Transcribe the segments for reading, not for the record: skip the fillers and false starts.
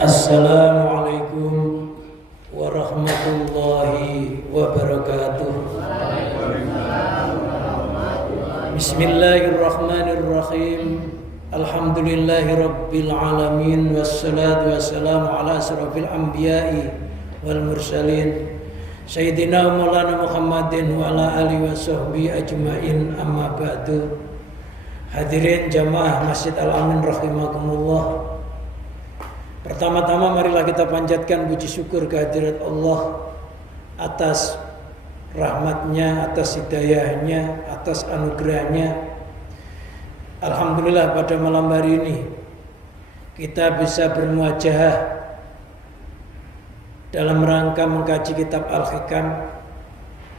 Assalamualaikum warahmatullahi wabarakatuh. Bismillahirrahmanirrahim. Alhamdulillahi rabbil alamin. Wassalatu wassalamu ala asrafil anbiya'i wal mursalin Sayyidina Maulana Muhammadin wa ala alihi wa sahbihi ajma'in, amma ba'du. Hadirin jamaah Masjid Al-Amin rahimakumullah. Pertama-tama marilah kita panjatkan puji syukur kehadirat Allah atas rahmatnya, atas hidayahnya, atas anugerahnya. Alhamdulillah pada malam hari ini kita bisa bermuajahah dalam rangka mengkaji kitab Al-Hikam.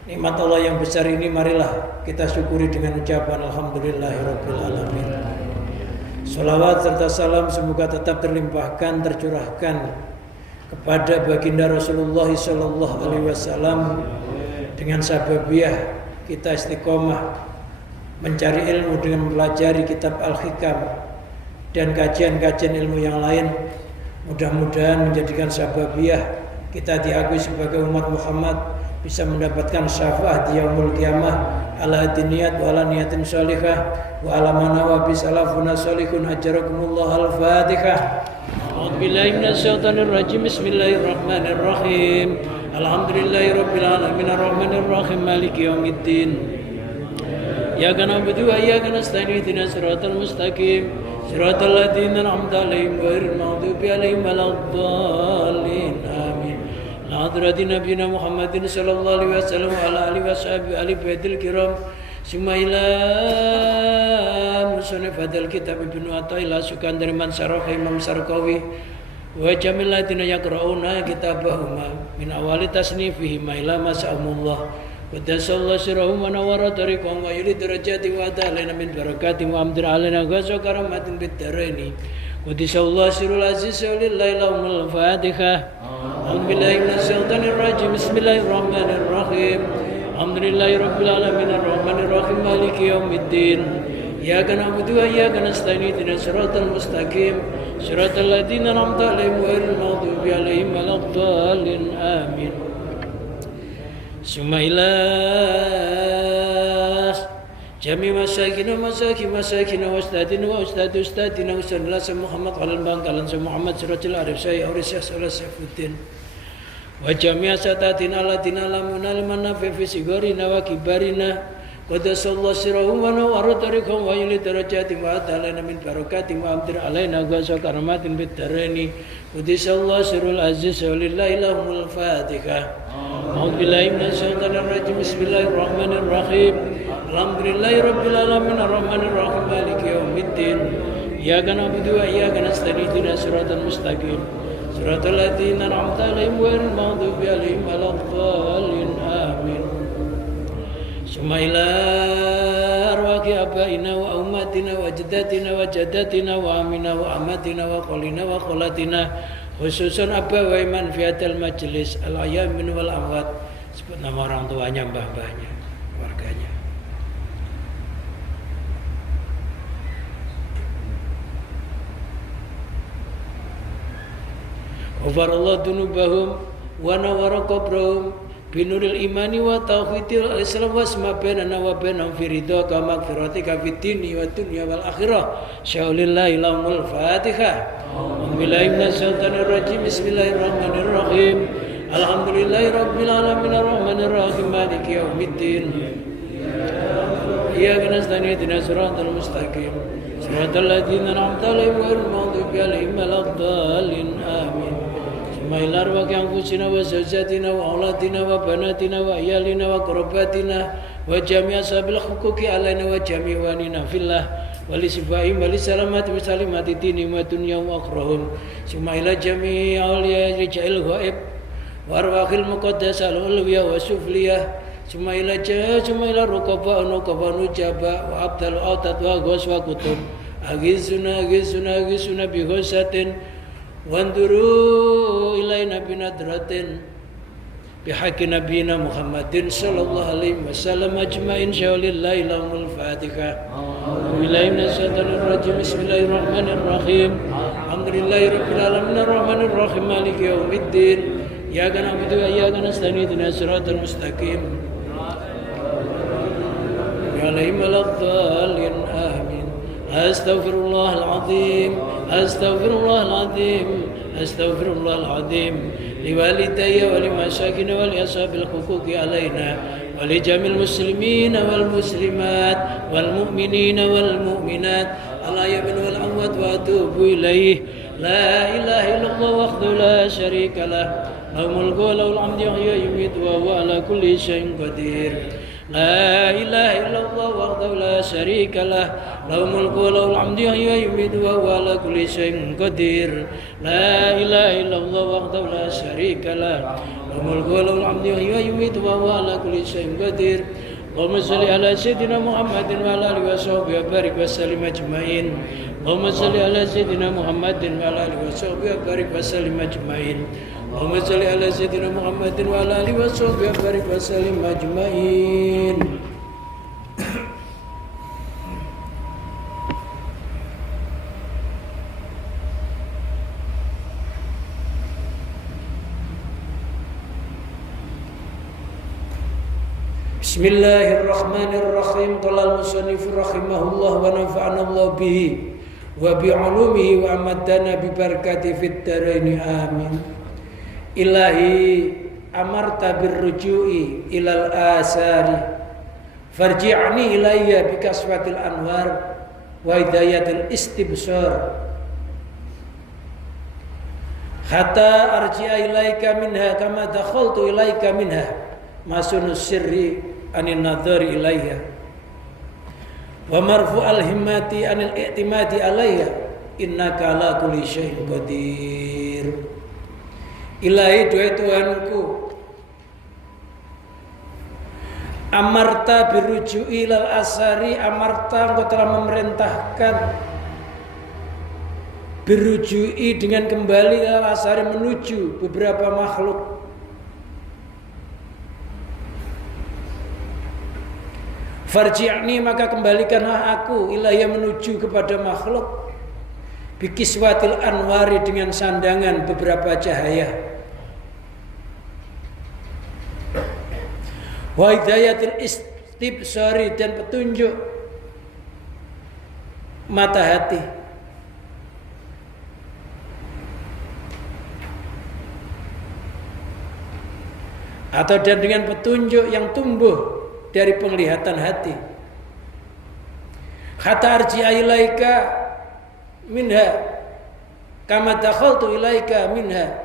Nikmat Allah yang besar ini marilah kita syukuri dengan ucapan Alhamdulillahirabbil alamin. Salawat serta salam semoga tetap terlimpahkan, tercurahkan kepada baginda Rasulullah sallallahu alaihi wasallam. Dengan sababiah kita istiqomah mencari ilmu dengan mempelajari kitab Al-Hikam dan kajian-kajian ilmu yang lain. Mudah-mudahan menjadikan sababiah kita diakui sebagai umat Muhammad bisa mendapatkan syafaat di yaumul qiyamah ala diniyat wa ala niyatin sholihah wa ala manawa bi salafuna sholihun ajarakumullah. Al-Fatihah. A'udzubillahi minasyaitonir rajim. Bismillahirrahmanirrahim. Alhamdulillahirabbil alamin arrahmanir rahim maliki yaumiddin. Iyyaka na'budu wa iyyaka nasta'in ihdinas siratal mustaqim siratal ladzina an'amta 'alaihim ghairil maghdubi 'alaihim waladdallin. Amin. Hadratin Nabi Muhammadin sallallahu alaihi wasallam wa ala alihi washabihi ali baitil kiram. Summa ila musannif hadal kitab Ibnu Athaillah Sukandar man sarah Imam Sarqawi wa jamil ladina yaqrauna kitabahuma min awali tasnifihi ma ila mas'amullah wa dasallahu sirahum wa nawara tariqahum wa yulid darajati wa ta'ala min barakati wa amdir alaina ghazwa karamatin bid daraini. Qudisallahu sirul aziz lillahi lahumul fatihah. A'udzubillahi minasyaitonir rajim. Bismillahirrahmanirrahim. Alhamdulillahi rabbil alamin arrahmanir rahim maliki yaumiddin. Iyyaka na'budu wa iyyaka nasta'in ihdinas siratal mustaqim siratal ladzina an'amta 'alaihim ghairil maghdubi 'alaihim waladdallin. Amin. Summa ila Jami masyaykhina masyaykhina wa ustadina wa ustadina Ustadillah Muhammad Khalil Bangkalan Muhammad Sirajul Arif Syekh Auris Syekh Salah Saifuddin wa jami asatatina latina lamuna liman nafi fi sigorina wa kibarina qadasallahu sirahum wa nawara tariqahum wa yuli darajati wa atalana min barakati wa amtir alaina ghazwa karamatin bid daraini. Qadisallahu sirul aziz lillahi lahumul fatihah. A'udzubillahi minasyaitonir rajim. Bismillahirrahmanirrahim. Alhamdulillahi rabbil alamin arrahmanir rahim maliki yaumiddin. Iyyaka na'budu wa iyyaka nasta'in ihdinas siratal mustaqim siratal ladzina an'amta 'alaihim ghairil maghdubi 'alaihim waladdallin. Amin. Summa ila arwaqi abaina wa ummatina wa jaddatina wa jaddatina wa amina wa amatina wa qalina wa qalatina khususan abawai man fi hadal majlis al-ayyamin wal amwat. Sebut nama orang tuanya, mbah-mbahnya, keluarganya. Ghafarallahu dzunubahum wa nawwara qabrahum binuril imani wa tauhidil islam wa sama bainana wa bainahum fi ridha ka maghfiratika fid dini wa dunya wal akhirah. Syaulillahi lahumul fatihah. Billahi minasyaitonir rajim. Bismillahirrahmanirrahim. Alhamdulillahi rabbil alamin arrahmanir rahim maliki yaumiddin. Iyyaka nasta'in ihdinas siratal mustaqim siratal ladzina an'amta 'alaihim ghairil maghdubi 'alaihim waladdallin. Amin. Mailar wa anfusina wa zawjatina wa auladina wa banatina wa iyalina wa qarabatina wa jami' ashabil huquqi alaina wa jami' wanina fillah wa li sifaihim wa li salamati wa salimati dini wa dunya wa akhrahum. Summa ila jami' awliya rijalil ghaib wa arwahil muqaddasah al-ulwiyah wa sufliyah. Summa ila rukaba nujaba wa abdal autat wa ghus wa kutub. Agizuna bi ghusatin wanduru ilaina binadratin بحق نبينا محمد صلى الله عليه وسلم أجمعين لله لهم الفاتحة بالله من الشيطان الرجيم بسم الله الرحمن الرحيم الحمد لله رب العالمين الرحمن الرحيم مالك يوم الدين إياك نعبد وإياك نستعين اهدنا الصراط المستقيم عليهم ولا الضالين آمين أستغفر الله العظيم أستغفر الله العظيم أستغفر الله العظيم لوالدي ولمشايخنا ولأصحاب الحقوق علينا ولجميع المسلمين والمسلمات والمؤمنين والمؤمنات الأحياء والأموات وأتوب إليه لا إله إلا الله وحده لا شريك له له الملك وله الحمد يحيي ويميت وهو على كل شيء قدير لا إله إلا الله وحده لا شريك له له الملك وله الحمد يحيي ويميت وهو على كل شيء قدير لا إله إلا الله وحده لا شريك له له الملك وله الحمد يحيي ويميت وهو على كل شيء قدير اللهم صل على سيدنا محمد وعلى آله وصحبه وبارك وسلم أجمعين اللهم صل على سيدنا محمد وعلى آله وصحبه وبارك وسلم أجمعين اللهم صل على سيدنا محمد وعلى آله وصحبه وبارك وسلم أجمعين. Bismillahirrahmanirrahim. Qala al-musannif rahimahullah wa nafa'ana Allah bihi wa bi'ulumihi wa amadana bi barakati fid dharain amin. Ilahi amarta birruju'i ilal asari farji'ni ilayya bi kasfatil anwar wa hidayatil istibsar hatta arji'a ilaika minha kama dakhaltu ilaika minha masunus sirri anil nadhari ilayya wa marfu'al himmati anil i'timadi alayya innaka ala kulli syai'in qadir. Ilahi, duhai Tuhanku, amarta biruju'i ilal asari, amarta engkau telah memerintahkan biruju'i dengan kembali ilal asari menuju beberapa makhluk. Farji'ni, maka kembalikanlah aku ilayya menuju kepada makhluk bikiswatil anwari dengan sandangan beberapa cahaya wa hidayatil istibsari dan petunjuk mata hati atau dan dengan petunjuk yang tumbuh dari penglihatan hati. Hatta arji'a ilaika minha kama dakhaltu ilaika minha.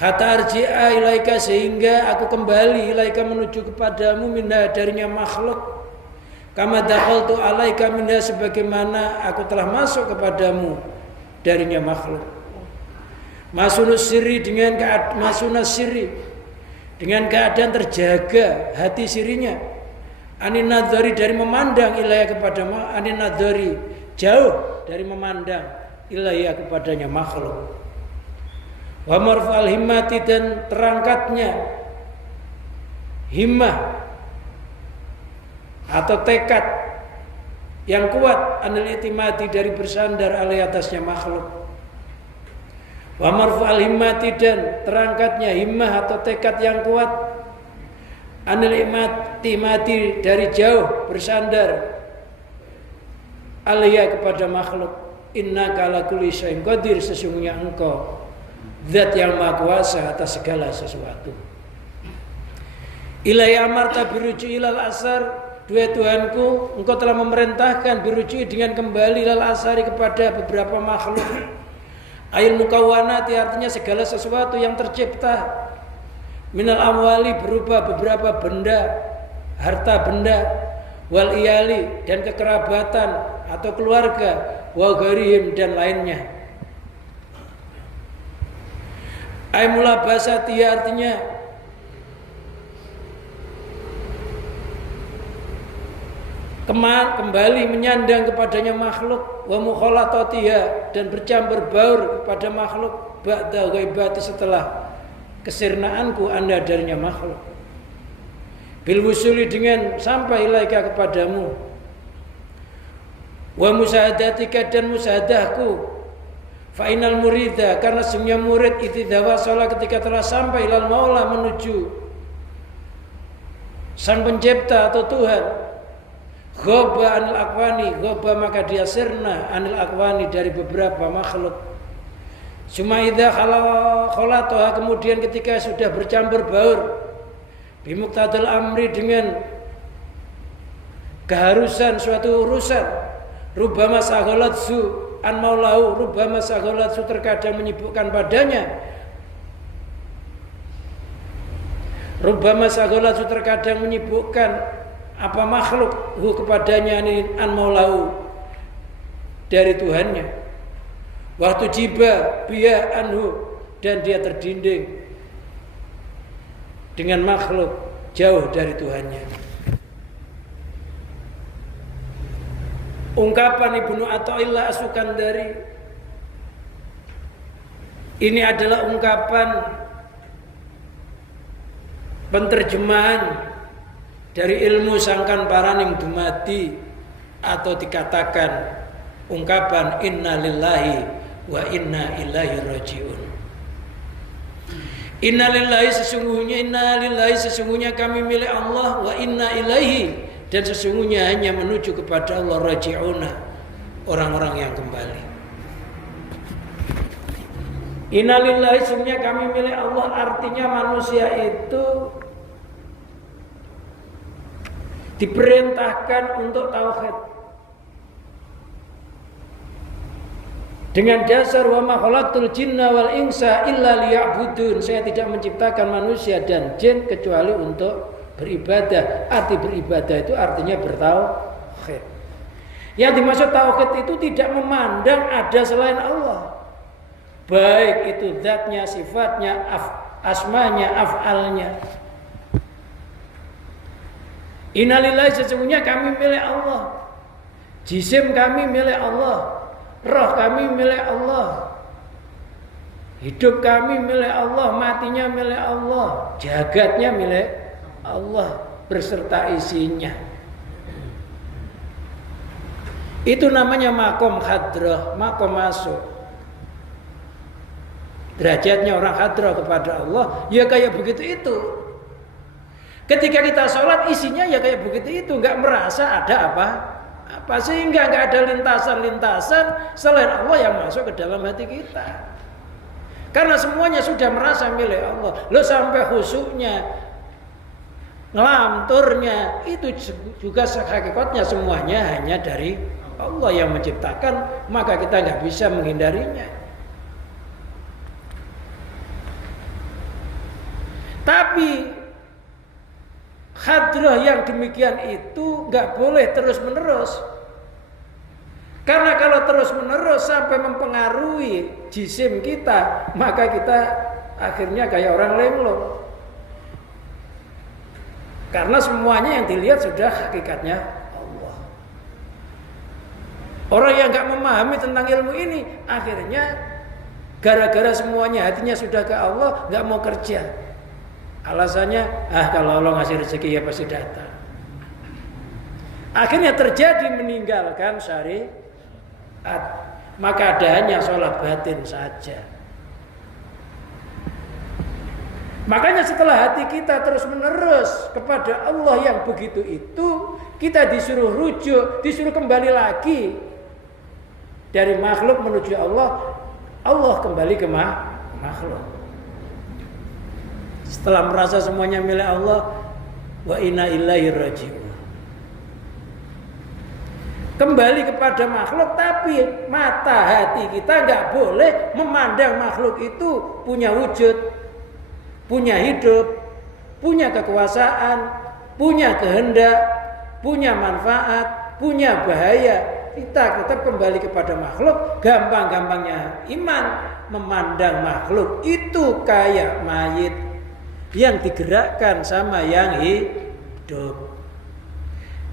Hatta arji'a ilaika sehingga aku kembali ilaika menuju kepadamu minha darinya makhluk. Kama dakhaltu alaika minha sebagaimana aku telah masuk kepadamu darinya makhluk. Masunus sirri dengan masunas sirri dengan keadaan terjaga hati sirinya. Anin nadhari dari memandang ilayah kepada anin nadhari jauh dari memandang ilayah kepadanya makhluk. Wa marfa'al himmati dan terangkatnya himmah atau tekad yang kuat anil itimadi dari bersandar alai atasnya makhluk. Wa marfa'al himmati dan terangkatnya himmah atau tekad yang kuat anil itimadi dari jauh bersandar alaiya kepada makhluk. Innaka ala kulli syai'in qadir, sesungguhnya engkau zat yang maha kuasa atas segala sesuatu. Ilaiya amarta biruju'i ilal asar, duhai Tuhanku, engkau telah memerintahkan biruju'i dengan kembali ilal asari kepada beberapa makhluk. Ail mukawwanati artinya segala sesuatu yang tercipta. Minal amwali berupa beberapa benda, harta benda, wal iyali dan kekerabatan atau keluarga, wa gharihim dan lainnya. Ai mulabasati artinya kembali menyandang kepadanya makhluk, wa mukhalatatiha dan bercampur baur kepada makhluk, ba'da ghaibati setelah kesirnaanku Anda darinya makhluk. Bil wusuli dengan sampai ilaika kepadamu. Wa musahadatika dan musahadahku. Fa inal murida karena sesungguhnya murid itidhawa sholat ketika telah sampai ilal maula menuju sang pencipta atau Tuhan. Ghoba anil akwani, ghoba maka dia sirna anil akwani dari beberapa makhluk. Cuma idza khalatoha kemudian ketika sudah bercampur baur bimuqtadal amri dengan keharusan suatu urusan, rubama saghalatsu an maulahu, rubama saghalatsu terkadang menyibukkan padanya, rubama saghalatsu terkadang menyibukkan apa makhluk hu kepadanya an maulahu dari Tuhannya. Waktu jiba biya anhu dan dia terdinding dengan makhluk jauh dari Tuhannya. Ungkapan Ibnu Athaillah As-Sukandari ini adalah ungkapan penterjemahan dari ilmu sangkan paraning dumadi atau dikatakan ungkapan inna lillahi wa inna ilaihi rajiun. Inna lillahi sesungguhnya kami milik Allah, wa inna ilaihi dan sesungguhnya hanya menuju kepada Allah raji'una, orang-orang yang kembali. Inna lillahi sesungguhnya kami milik Allah artinya manusia itu diperintahkan untuk tauhid dengan dasar wa ma khalaqtul jinna wal insa illa liya'budun. Saya tidak menciptakan manusia dan jin kecuali untuk beribadah. Arti beribadah itu artinya bertauhid. Yang dimaksud tauhid itu tidak memandang ada selain Allah, baik itu zatnya, sifatnya, asmanya, af'alnya. Innalillahi sesungguhnya kami milik Allah, jisim kami milik Allah, roh kami milik Allah, hidup kami milik Allah, matinya milik Allah, jagatnya milik Allah berserta isinya. Itu namanya makom hadrah, makom masuk. Derajatnya orang hadrah kepada Allah ya kayak begitu itu. Ketika kita sholat isinya ya kayak begitu itu, nggak merasa ada apa sehingga nggak ada lintasan-lintasan selain Allah yang masuk ke dalam hati kita. Karena semuanya sudah merasa milik Allah. Lo sampai khusyuknya, ngelanturnya itu juga hakikatnya semuanya hanya dari Allah yang menciptakan, maka kita nggak bisa menghindarinya. Tapi hadrah yang demikian itu nggak boleh terus menerus, karena kalau terus menerus sampai mempengaruhi jisim kita, maka kita akhirnya kayak orang linglung. Karena semuanya yang dilihat sudah hakikatnya Allah. Orang yang nggak memahami tentang ilmu ini, akhirnya gara-gara semuanya hatinya sudah ke Allah, nggak mau kerja. Alasannya, kalau Allah ngasih rezeki ya pasti datang. Akhirnya terjadi meninggalkan syariat, maka ada hanya sholat batin saja. Makanya setelah hati kita terus menerus kepada Allah yang begitu itu, kita disuruh rujuk, disuruh kembali lagi dari makhluk menuju Allah, Allah kembali ke makhluk. Setelah merasa semuanya milik Allah, wa inna ilaihi raji'un. Kembali kepada makhluk, tapi mata hati kita nggak boleh memandang makhluk itu punya wujud, punya hidup, punya kekuasaan, punya kehendak, punya manfaat, punya bahaya. Kita tetap kembali kepada makhluk. Gampang-gampangnya iman memandang makhluk itu kayak mayit yang digerakkan sama yang hidup.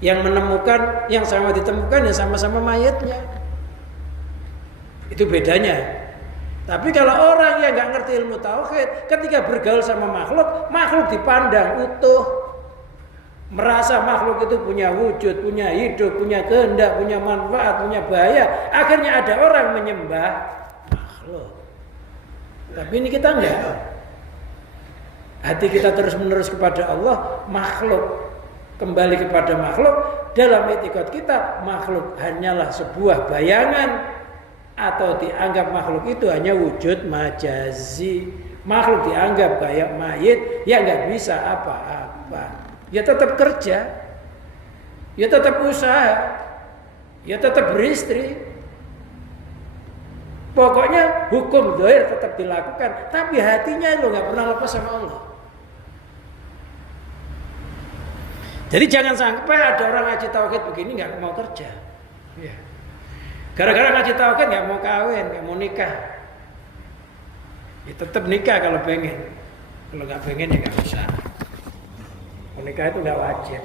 Yang menemukan, yang sama ditemukan ya sama-sama mayatnya. Itu bedanya. Tapi kalau orang yang nggak ngerti ilmu tauhid, ketika bergaul sama makhluk, makhluk dipandang utuh, merasa makhluk itu punya wujud, punya hidup, punya kehendak, punya manfaat, punya bahaya. Akhirnya ada orang menyembah makhluk. Tapi ini kita enggak. Hati kita terus-menerus kepada Allah, makhluk kembali kepada makhluk. Dalam etikot kita, makhluk hanyalah sebuah bayangan, atau dianggap makhluk itu hanya wujud majazi. Makhluk dianggap kayak mayit yang nggak bisa apa-apa. Ya tetap kerja, ya tetap usaha, ya tetap beristri. Pokoknya hukum zahir tetap dilakukan, tapi hatinya lo nggak pernah lepas sama Allah. Jadi jangan sampai ada orang ngaji tauhid begini nggak mau kerja. Ya. Gara-gara ngaji tauhid nggak mau kawin, nggak mau nikah. Ya tetap nikah kalau pengen. Kalau nggak pengen ya nggak usah. Nikah itu nggak wajib.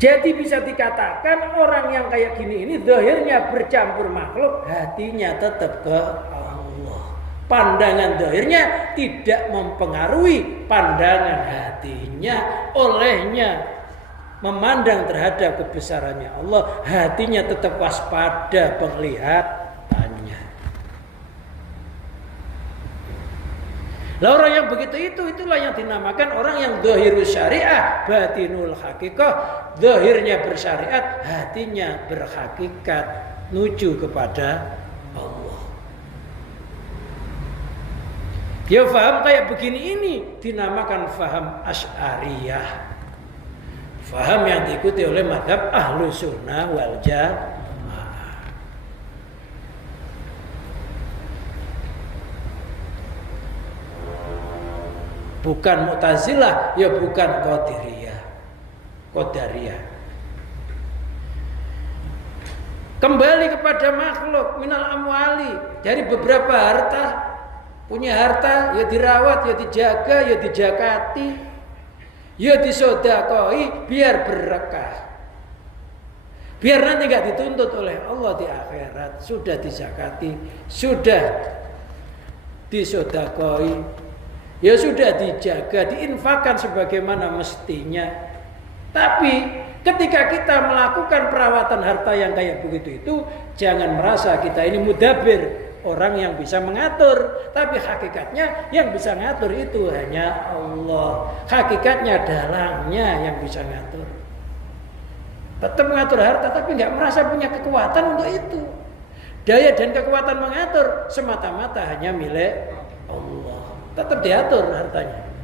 Jadi bisa dikatakan orang yang kayak gini ini zahirnya bercampur makhluk, hatinya tetap ke Allah. Pandangan zahirnya tidak mempengaruhi pandangan hatinya. Olehnya memandang terhadap kebesarannya Allah, hatinya tetap waspada penglihatannya. Lah orang yang begitu itulah yang dinamakan orang yang zahirus syariah, batinul hakikah. Zahirnya bersyariat, hatinya berhakikat, nuju kepada Allah. Dia faham kayak begini ini dinamakan faham Asy'ariyah. Faham yang diikuti oleh mazhab Ahlus Sunnah wal Jamaah. Bukan Mu'tazilah, ya bukan Qadariyah. Kembali kepada makhluk minal amwali, dari beberapa harta. Punya harta ya dirawat, ya dijaga, ya dijakati, ya disodakoi biar berkah. Biar nanti gak dituntut oleh Allah di akhirat. Sudah dijakati, sudah disodakoi, ya sudah dijaga, diinfakkan sebagaimana mestinya. Tapi ketika kita melakukan perawatan harta yang kayak begitu itu, jangan merasa kita ini mudabir, orang yang bisa mengatur. Tapi hakikatnya yang bisa ngatur itu hanya Allah. Hakikatnya dalangnya yang bisa ngatur. Tetap mengatur harta tapi nggak merasa punya kekuatan untuk itu. Daya dan kekuatan mengatur semata-mata hanya milik Allah. Tetap diatur hartanya.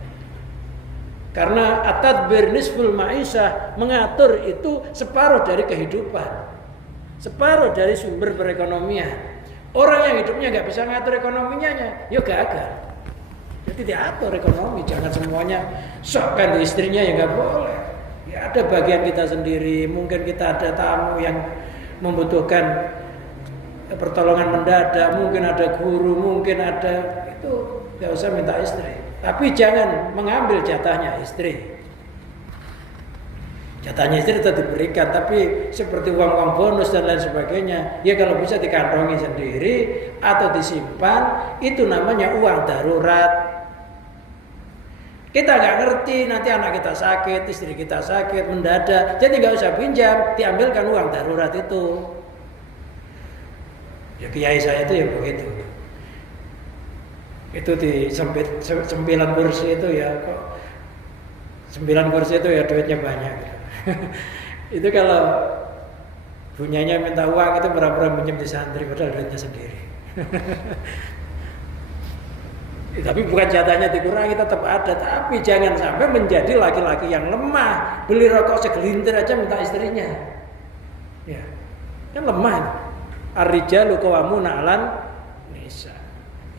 Karena at-tadbir nisful ma'isyah, mengatur itu separuh dari kehidupan, separuh dari sumber perekonomian. Orang yang hidupnya nggak bisa ngatur ekonominya, ya gagal. Jadi diatur ekonomi, jangan semuanya sokkan di istrinya, ya nggak boleh. Ya ada bagian kita sendiri, mungkin kita ada tamu yang membutuhkan pertolongan mendadak, mungkin ada guru, mungkin ada itu, nggak usah minta istri. Tapi jangan mengambil jatahnya istri. Jatahnya istri tetap diberikan, tapi seperti uang-uang bonus dan lain sebagainya, ya kalau bisa dikantongi sendiri atau disimpan, itu namanya uang darurat. Kita nggak ngerti nanti anak kita sakit, istri kita sakit mendadak, jadi nggak usah pinjam, diambilkan uang darurat itu. Ya kiai saya itu ya begitu. Itu di 9 kursi itu ya kok 9 kursi itu ya duitnya banyak. Itu kalau punyanya minta uang itu pura-pura minjem di santri padahal duitnya sendiri. Tapi bukan jatahnya dikurangi, tetap ada. Tapi jangan sampai menjadi laki-laki yang lemah, beli rokok segelintir aja minta istrinya. Ya, kan lemah. Ar-rijalu qawwamuna 'alan nisa.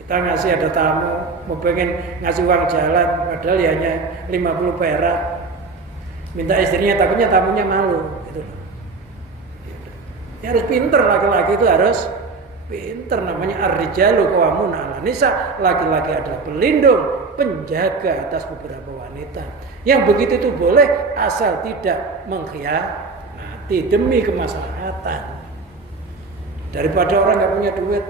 Kita ngasih ada tamu, mau pengen ngasih uang jalan, padahal ya hanya 50 perak. Minta istrinya, takutnya tamunya malu. Gitu. Ya harus pinter laki-laki itu harus Pinter, namanya ar-rijalu qawwamuna 'alan nisa. Laki-laki adalah pelindung, penjaga atas beberapa wanita. Yang begitu itu boleh asal tidak mengkhianati demi kemaslahatan. Daripada orang nggak punya duit,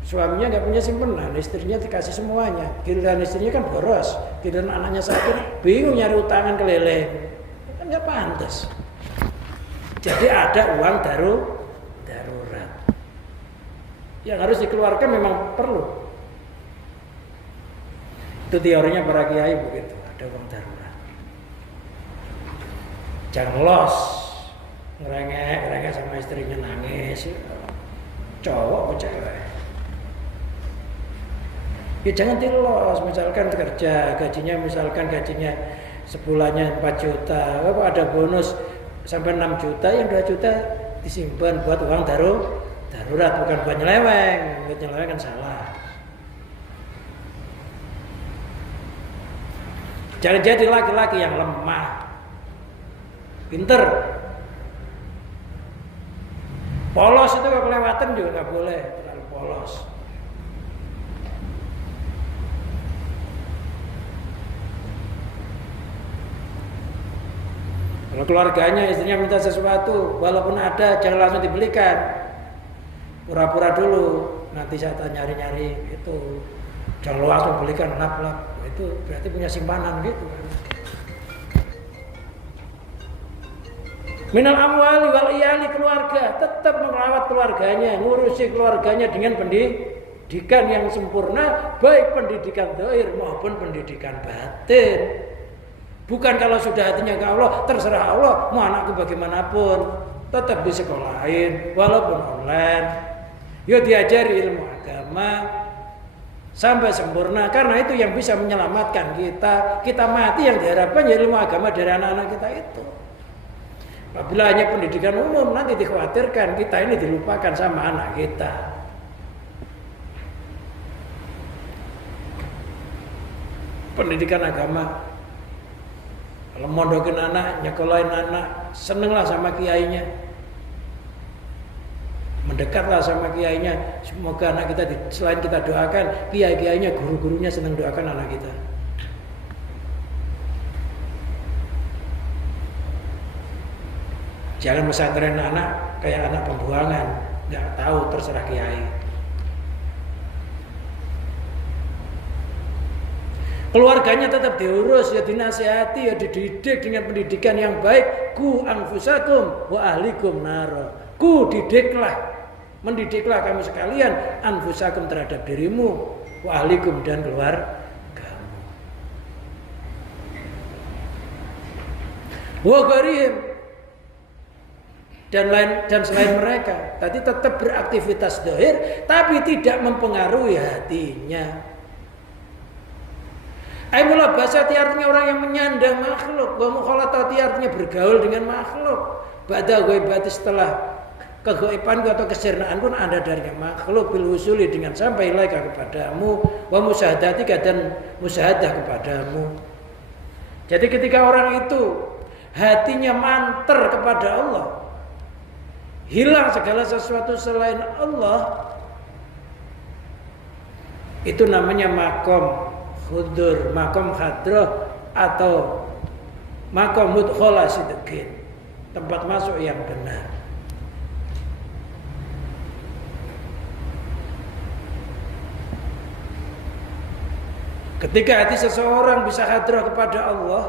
suaminya nggak punya simpenan, istrinya dikasih semuanya. Giliran istrinya kan boros, giliran anaknya sakit, bingung nyari utangan keliling, kan nggak pantas. Jadi ada uang darurat yang harus dikeluarkan, memang perlu. Itu teorinya para kiai begitu, ada uang darurat. Jangan los, ngerengek sama istrinya nangis, cowok atau cewek. Ya jangan dilos, misalkan kerja, gajinya sebulannya 4 juta, ada bonus sampai 6 juta, yang 2 juta disimpan buat uang darurat, bukan buat nyeleweng. Buat nyeleweng kan salah. Jangan jadi laki-laki yang lemah, pinter. Polos itu kalau kelewatan juga nggak boleh, terlalu polos. Kalau keluarganya, istrinya minta sesuatu, walaupun ada, jangan langsung dibelikan. Pura-pura dulu, nanti saya nyari-nyari itu. Jangan langsung belikan lap-lap, itu berarti punya simpanan gitu. Minal amwali wal iyali, keluarga, tetap merawat keluarganya, ngurusi keluarganya dengan pendidikan yang sempurna, baik pendidikan zahir maupun pendidikan batin. Bukan kalau sudah hatinya ke Allah, terserah Allah, mau anakku bagaimanapun, tetap disekolahin, walaupun online. Ya diajari ilmu agama sampai sempurna, karena itu yang bisa menyelamatkan kita. Kita mati yang diharapkan ya ilmu agama dari anak-anak kita itu. Apabila hanya pendidikan umum, nanti dikhawatirkan kita ini dilupakan sama anak kita. Pendidikan agama, kalau mondokin anak, nyekolahin anak, senenglah sama kiainya, mendekatlah sama kiainya. Semoga anak kita, selain kita doakan, kiai-kiainya, guru-gurunya senang doakan anak kita. Jangan pesantren anak kayak anak pembuangan, nggak tahu, terserah kiai. Keluarganya tetap diurus, ya dinasihati, ya dididik dengan pendidikan yang baik. Ku anfusakum wa ahlikum naro. Ku didiklah, mendidiklah kamu sekalian, anfusakum terhadap dirimu, wa ahlikum dan keluargamu. Wa gharihim dan selain mereka. Tadi tetap beraktivitas zahir, tapi tidak mempengaruhi hatinya. Aimula basati artinya orang yang menyandang makhluk, wa mukhalatati artinya bergaul dengan makhluk. Ba'da ghaibati, setelah kegaiban atau kesirnaan pun ada dari makhluk, bil usuli dengan sampai ilaika kepadamu, wa musyahadatika dan musyahadah kepadamu. Jadi ketika orang itu hatinya manter kepada Allah, hilang segala sesuatu selain Allah, itu namanya makom hudur, makom hadrah, atau makom mudkhala sidqin, tempat masuk yang benar. Ketika hati seseorang bisa hadrah kepada Allah,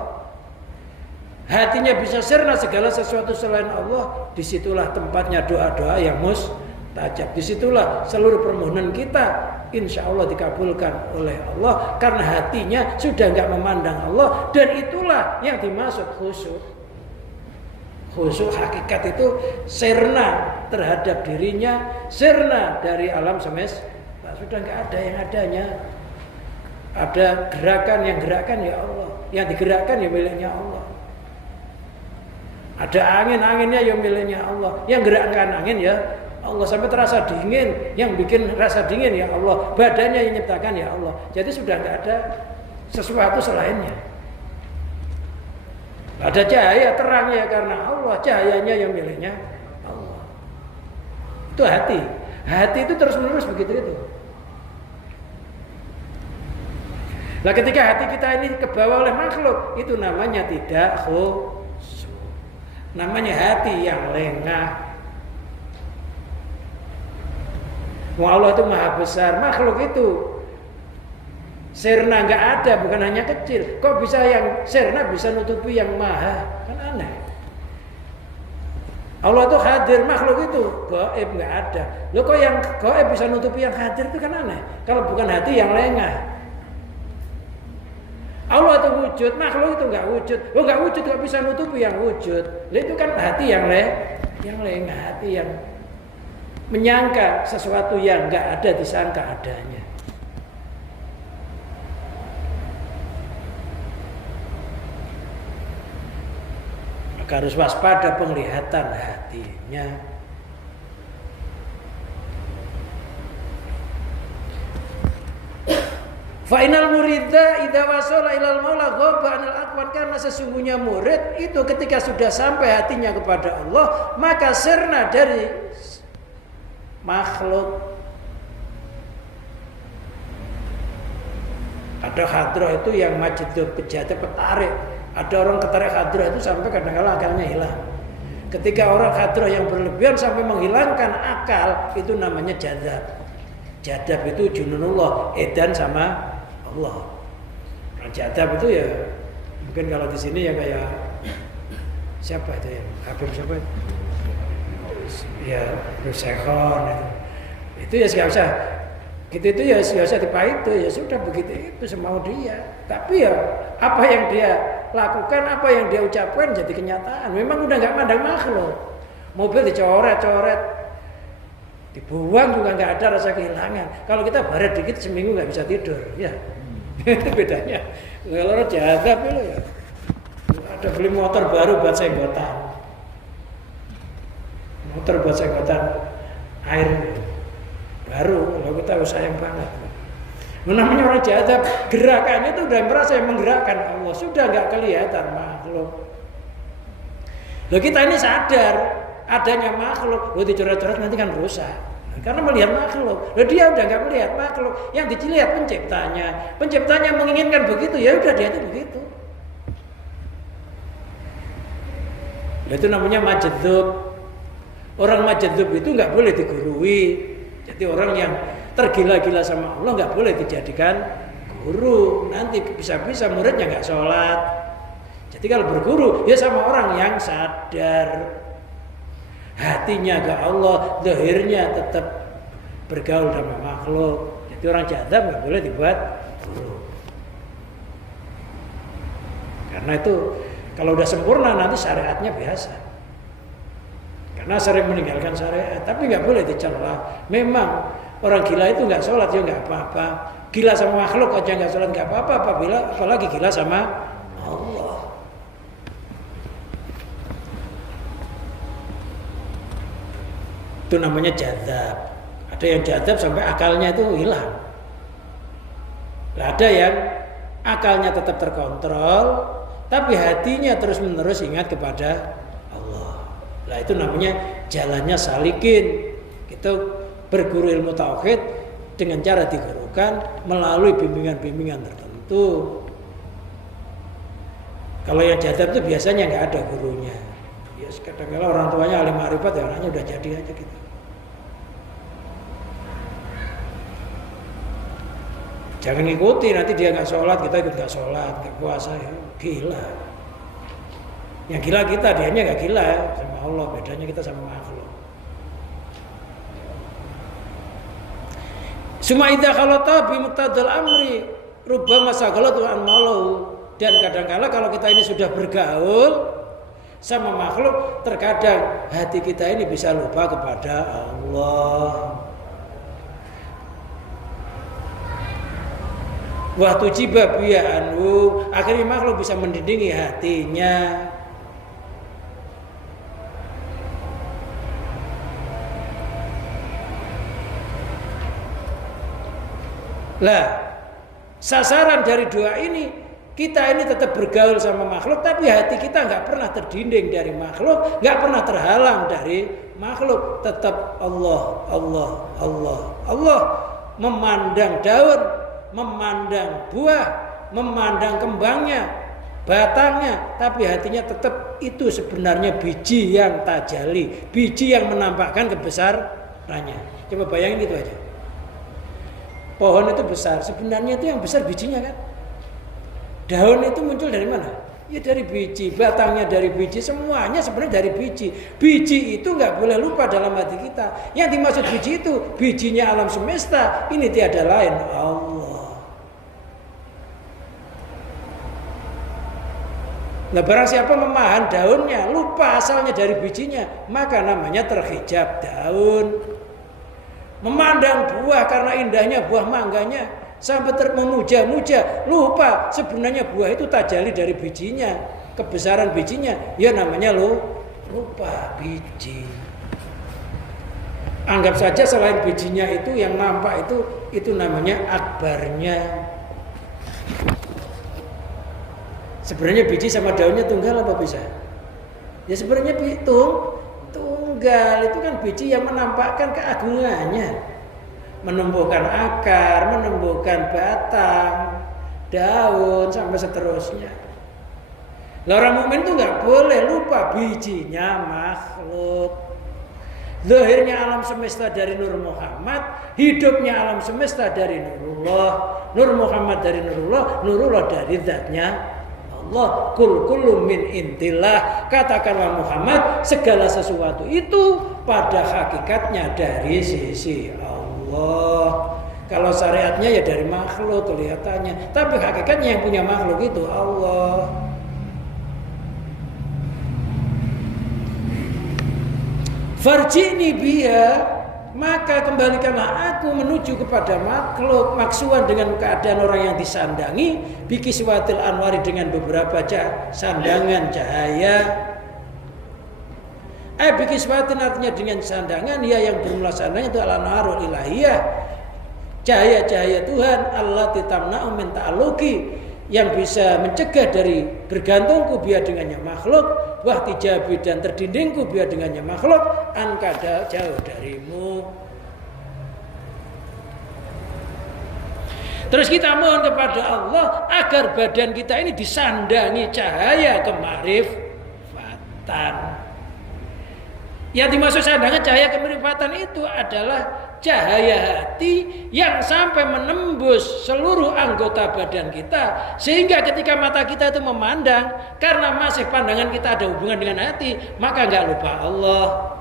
hatinya bisa sirna segala sesuatu selain Allah, disitulah tempatnya doa-doa yang mustajab. Disitulah seluruh permohonan kita insya Allah dikabulkan oleh Allah, karena hatinya sudah enggak memandang Allah, dan itulah yang dimaksud khusyuk. Khusyuk hakikat itu sirna terhadap dirinya, sirna dari alam semesta. Sudah enggak ada yang adanya. Ada gerakan, yang gerakan ya Allah, yang digerakkan ya miliknya Allah. Ada angin-anginnya ya miliknya Allah, yang gerakkan angin ya Allah, sampai terasa dingin, yang bikin rasa dingin ya Allah, badannya yang nyiptakan ya Allah. Jadi sudah tidak ada sesuatu selainnya. Ada cahaya terangnya karena Allah, cahayanya yang miliknya Allah. Itu hati. hati itu terus menerus begitu itu. Nah ketika hati kita ini kebawa oleh makhluk, itu namanya tidak khusyuk. Namanya hati yang lengah. Allah itu maha besar, makhluk itu sirna nggak ada, bukan hanya kecil. Kok bisa yang sirna bisa nutupi yang maha? Kan aneh. Allah itu hadir, makhluk itu gaib nggak ada. Loh kok yang gaib bisa nutupi yang hadir, itu kan aneh. Kalau bukan hati yang lengah. Allah itu wujud, makhluk itu nggak wujud. Lo nggak wujud nggak bisa nutupi yang wujud. Loh itu kan hati yang lengah, hati yang menyangka sesuatu yang nggak ada disangka adanya. Maka harus waspada penglihatan hatinya. Fa'inal muridza idza wasala ilal maula ghaba anil aqwan, karena sesungguhnya murid itu ketika sudah sampai hatinya kepada Allah, maka sirna dari makhluk. Ada hadrah itu yang majdub kejati petarik. Ada orang ketarik hadrah itu sampai kadang-kadang akalnya hilang. Ketika orang hadrah yang berlebihan sampai menghilangkan akal, itu namanya jadzab. Jadzab itu jununullah, edan sama Allah. Nah, jadzab itu ya mungkin kalau di sini ya kayak siapa itu ya? Habib siapa itu? Ya, Rusekon itu ya nggak usah gitu, itu ya nggak usah dipahit, itu ya sudah begitu, itu semau dia. Tapi ya apa yang dia lakukan, apa yang dia ucapkan jadi kenyataan. Memang udah nggak mandang makhluk. Mobil dicoret-coret, dibuang juga nggak ada rasa kehilangan. Kalau kita baret dikit seminggu nggak bisa tidur, ya itu bedanya. Kalau jadab itu ya ada beli motor baru buat senggotan. Motor buat senggotan air baru, kalau kita sayang banget. Namanya orang jadab, gerakannya itu udah merasa yang menggerakkan Allah, sudah nggak kelihatan makhluk. Loh kita ini sadar adanya makhluk, loh dicoret-coret nanti kan rusak. Karena melihat makhluk, loh dia udah nggak melihat makhluk, yang dilihat penciptanya. Penciptanya menginginkan begitu, ya udah dia itu begitu. Itu namanya majdzub. Orang majdzub itu nggak boleh digurui. Jadi orang yang tergila-gila sama Allah nggak boleh dijadikan guru. Nanti bisa-bisa muridnya nggak sholat. Jadi kalau berguru ya sama orang yang sadar hatinya ke Allah, zahirnya tetap bergaul sama makhluk. Jadi orang jadab nggak boleh dibuat guru. Karena itu kalau udah sempurna nanti syariatnya biasa. Karena sering meninggalkan syariat, tapi nggak boleh dicela. Memang orang gila itu nggak sholat ya nggak apa-apa. Gila sama makhluk aja nggak sholat nggak apa-apa. Apalagi gila sama Allah. Itu namanya jadzab. Ada yang jadzab sampai akalnya itu hilang. Ada yang akalnya tetap terkontrol, tapi hatinya terus-menerus ingat kepada Allah. Nah itu namanya jalannya salikin. Kita berguru ilmu tauhid dengan cara digurukan melalui bimbingan-bimbingan tertentu. Kalau yang jadzab itu biasanya nggak ada gurunya. Ya kadang-kadang orang tuanya alim ma'rifat ya anaknya udah jadi aja gitu. Jangan ngikuti, nanti dia nggak sholat, kita ikut nggak sholat, nggak puasa, ya gila. Yang gila kita, dianya nggak gila ya, sama Allah, bedanya kita sama makhluk. Suma idza khalata bi muqtadal amri rubbama saghalatu an malau, dan kadang-kala kalau kita ini sudah bergaul sama makhluk, terkadang hati kita ini bisa lupa kepada Allah. Waktu jiba biya anhu, akhirnya makhluk bisa mendindingi hatinya. Lah, sasaran dari doa ini Kita ini tetap bergaul sama makhluk, tapi hati kita nggak pernah terdinding dari makhluk, nggak pernah terhalang dari makhluk. Tetap Allah, Allah, Allah, Allah. Memandang daun, memandang buah, memandang kembangnya, batangnya, tapi hatinya tetap itu sebenarnya biji yang tajali, biji yang menampakkan kebesarannya. Coba bayangin itu aja. Pohon itu besar, sebenarnya itu yang besar bijinya kan? Daun itu muncul dari mana? Ya dari biji, batangnya dari biji, semuanya sebenarnya dari biji. Biji itu nggak boleh lupa dalam hati kita. Yang dimaksud biji itu, bijinya alam semesta, ini tiada lain Allah. Nah barang siapa memahan daunnya, lupa asalnya dari bijinya, maka namanya terhijab daun. Memandang buah karena indahnya buah mangganya, sampai memuja-muja, lupa sebenarnya buah itu tajali dari bijinya, kebesaran bijinya, ya namanya lupa biji. Anggap saja selain bijinya itu yang nampak itu namanya akbarnya. Sebenarnya biji sama daunnya tunggal apa bisa? Ya sebenarnya tunggal, itu kan biji yang menampakkan keagungannya. Menumbuhkan akar, menumbuhkan batang, daun, sampai seterusnya. Lah orang mukmin itu nggak boleh lupa bijinya makhluk. Zahirnya alam semesta dari Nur Muhammad, hidupnya alam semesta dari Nurullah, Nur Muhammad dari Nurullah, Nurullah dari zatnya Allah. Kullu min intillah. Katakanlah Muhammad, segala sesuatu itu pada hakikatnya dari sisi Allah. Kalau syariatnya ya dari makhluk kelihatannya, tapi hakikatnya yang punya makhluk itu Allah. Farji'ni biya, maka kembalikanlah aku menuju kepada makhluk, maksuan dengan keadaan orang yang disandangi, bikiswatil anwari dengan beberapa sandangan cahaya. Bikiswatin artinya dengan sandangan, ya yang bermula sandangan itu al-anwarul ilahiyah, cahaya-cahaya Tuhan, Allah titamna'u min ta'alluqi, yang bisa mencegah dari bergantungku biar dengannya makhluk, wah tijabi dan terdindingku biar dengannya makhluk, ankada jauh darimu. Terus kita mohon kepada Allah agar badan kita ini disandangi cahaya kemarifatan. Yang dimaksud sandangan cahaya kemarifatan itu adalah cahaya hati yang sampai menembus seluruh anggota badan kita, sehingga ketika mata kita itu memandang, karena masih pandangan kita ada hubungan dengan hati, maka nggak lupa Allah.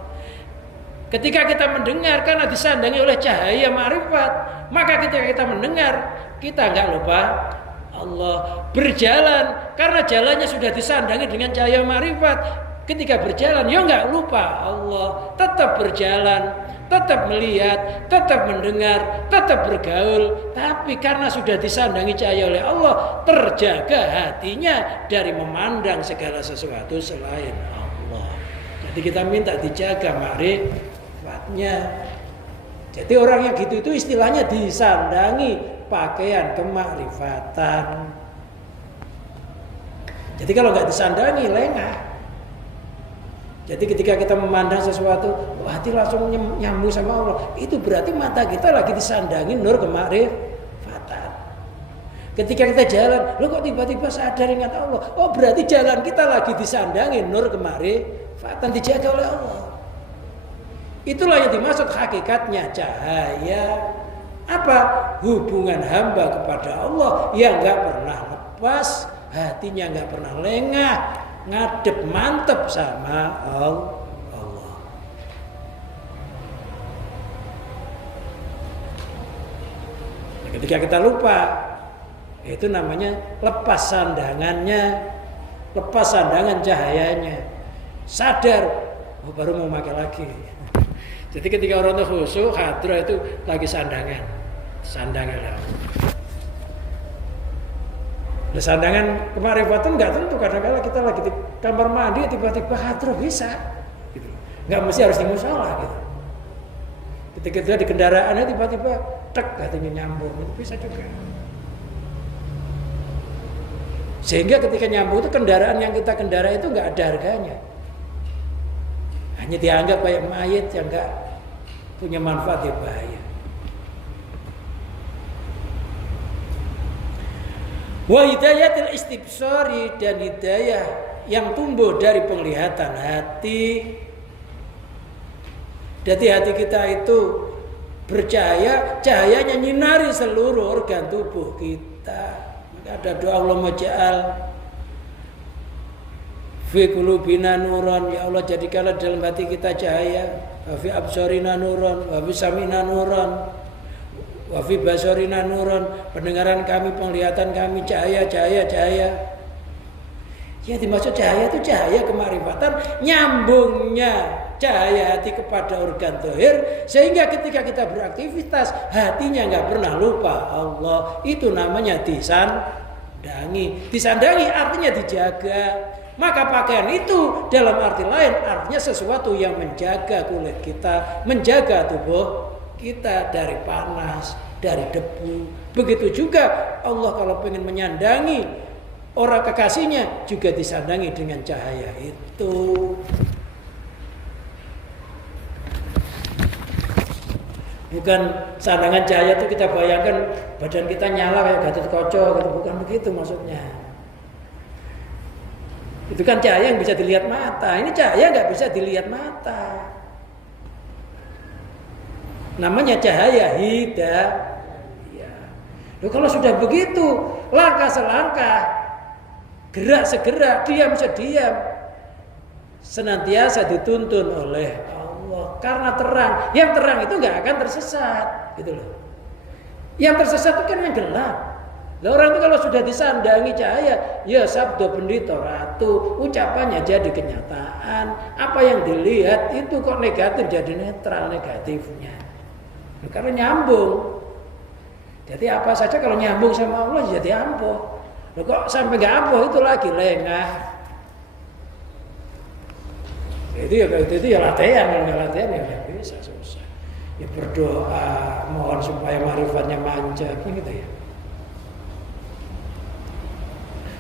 Ketika kita mendengar karena disandangi oleh cahaya marifat, maka ketika kita mendengar kita nggak lupa Allah. Berjalan karena jalannya sudah disandangi dengan cahaya marifat, ketika berjalan ya nggak lupa Allah, tetap berjalan, tetap melihat, tetap mendengar, tetap bergaul, tapi karena sudah disandangi cahaya oleh Allah, terjaga hatinya dari memandang segala sesuatu selain Allah. Jadi kita minta dijaga marifatnya. Jadi orang yang gitu itu istilahnya disandangi pakaian kemakrifatan. Jadi kalau nggak disandangi lengah. Jadi ketika kita memandang sesuatu, hati langsung nyambung sama Allah. Itu berarti mata kita lagi disandangi nur kemakrifatan. Ketika kita jalan, lo kok tiba-tiba sadar ingat Allah? Oh berarti jalan kita lagi disandangi nur kemakrifatan, dijaga oleh Allah. Itulah yang dimaksud hakikatnya cahaya. Apa? Hubungan hamba kepada Allah yang gak pernah lepas, hatinya gak pernah lengah, ngadep mantep sama Allah. Ketika kita lupa, itu namanya lepas sandangannya, lepas sandangan cahayanya. Sadar, oh baru mau pakai lagi. Jadi ketika orang itu khusyuk, hadrah itu lagi sandangan. Nah, sandangan kemarifatan nggak tentu, kadang-kadang kita lagi di kamar mandi tiba-tiba hadrah bisa, gitu. Nggak mesti harus di mushola gitu. Ketika kita di kendaraannya tiba-tiba tek hatinya nyambung, itu bisa juga. Sehingga ketika nyambung itu kendaraan yang kita kendara itu nggak ada harganya. Hanya dianggap kayak mayit yang nggak punya manfaat, ya bahaya. Wa hidayatul istibsari, dan hidayah yang tumbuh dari penglihatan hati. Jadi hati kita itu bercahaya, cahayanya nyinari seluruh organ tubuh kita. Maka ada doa Allahumma ja'al fi qulubina nuran, ya Allah jadikanlah dalam hati kita cahaya, wa fi absarina nuran, wa fi samina nuran, wa fi basarina nuran, pendengaran kami, penglihatan kami cahaya, cahaya, cahaya. Ya dimaksud cahaya itu cahaya kemarifatan, nyambungnya cahaya hati kepada organ zahir, sehingga ketika kita beraktivitas hatinya nggak pernah lupa Allah. Itu namanya disandangi. Disandangi artinya dijaga. Maka pakaian itu dalam arti lain artinya sesuatu yang menjaga kulit kita, menjaga tubuh kita dari panas, dari debu. Begitu juga Allah kalau ingin menyandangi orang kekasihnya juga disandangi dengan cahaya itu. Bukan sandangan cahaya itu kita bayangkan badan kita nyala kayak Gatot Kaca gitu, bukan begitu maksudnya. Itu kan cahaya yang bisa dilihat mata. Ini cahaya nggak bisa dilihat mata. Namanya cahaya hidayah. Loh, kalau sudah begitu, langkah selangkah, gerak segerak, diam sediam, senantiasa dituntun oleh Allah. Karena terang, yang terang itu nggak akan tersesat, gitu loh. Yang tersesat itu kan yang gelap. Lah orang itu kalau sudah disandangi cahaya, ya sabdo pendito ratu, ucapannya jadi kenyataan. Apa yang dilihat itu kok negatif jadi netral negatifnya. Nah, karena nyambung. Jadi apa saja kalau nyambung sama Allah jadi ampuh. Loh, kok sampai nggak ampuh itu lagi lengah. Itu ya latihan, kalau nggak latihan ya nggak bisa, susah. Ya berdoa, mohon supaya marifatnya manja, gitu ya.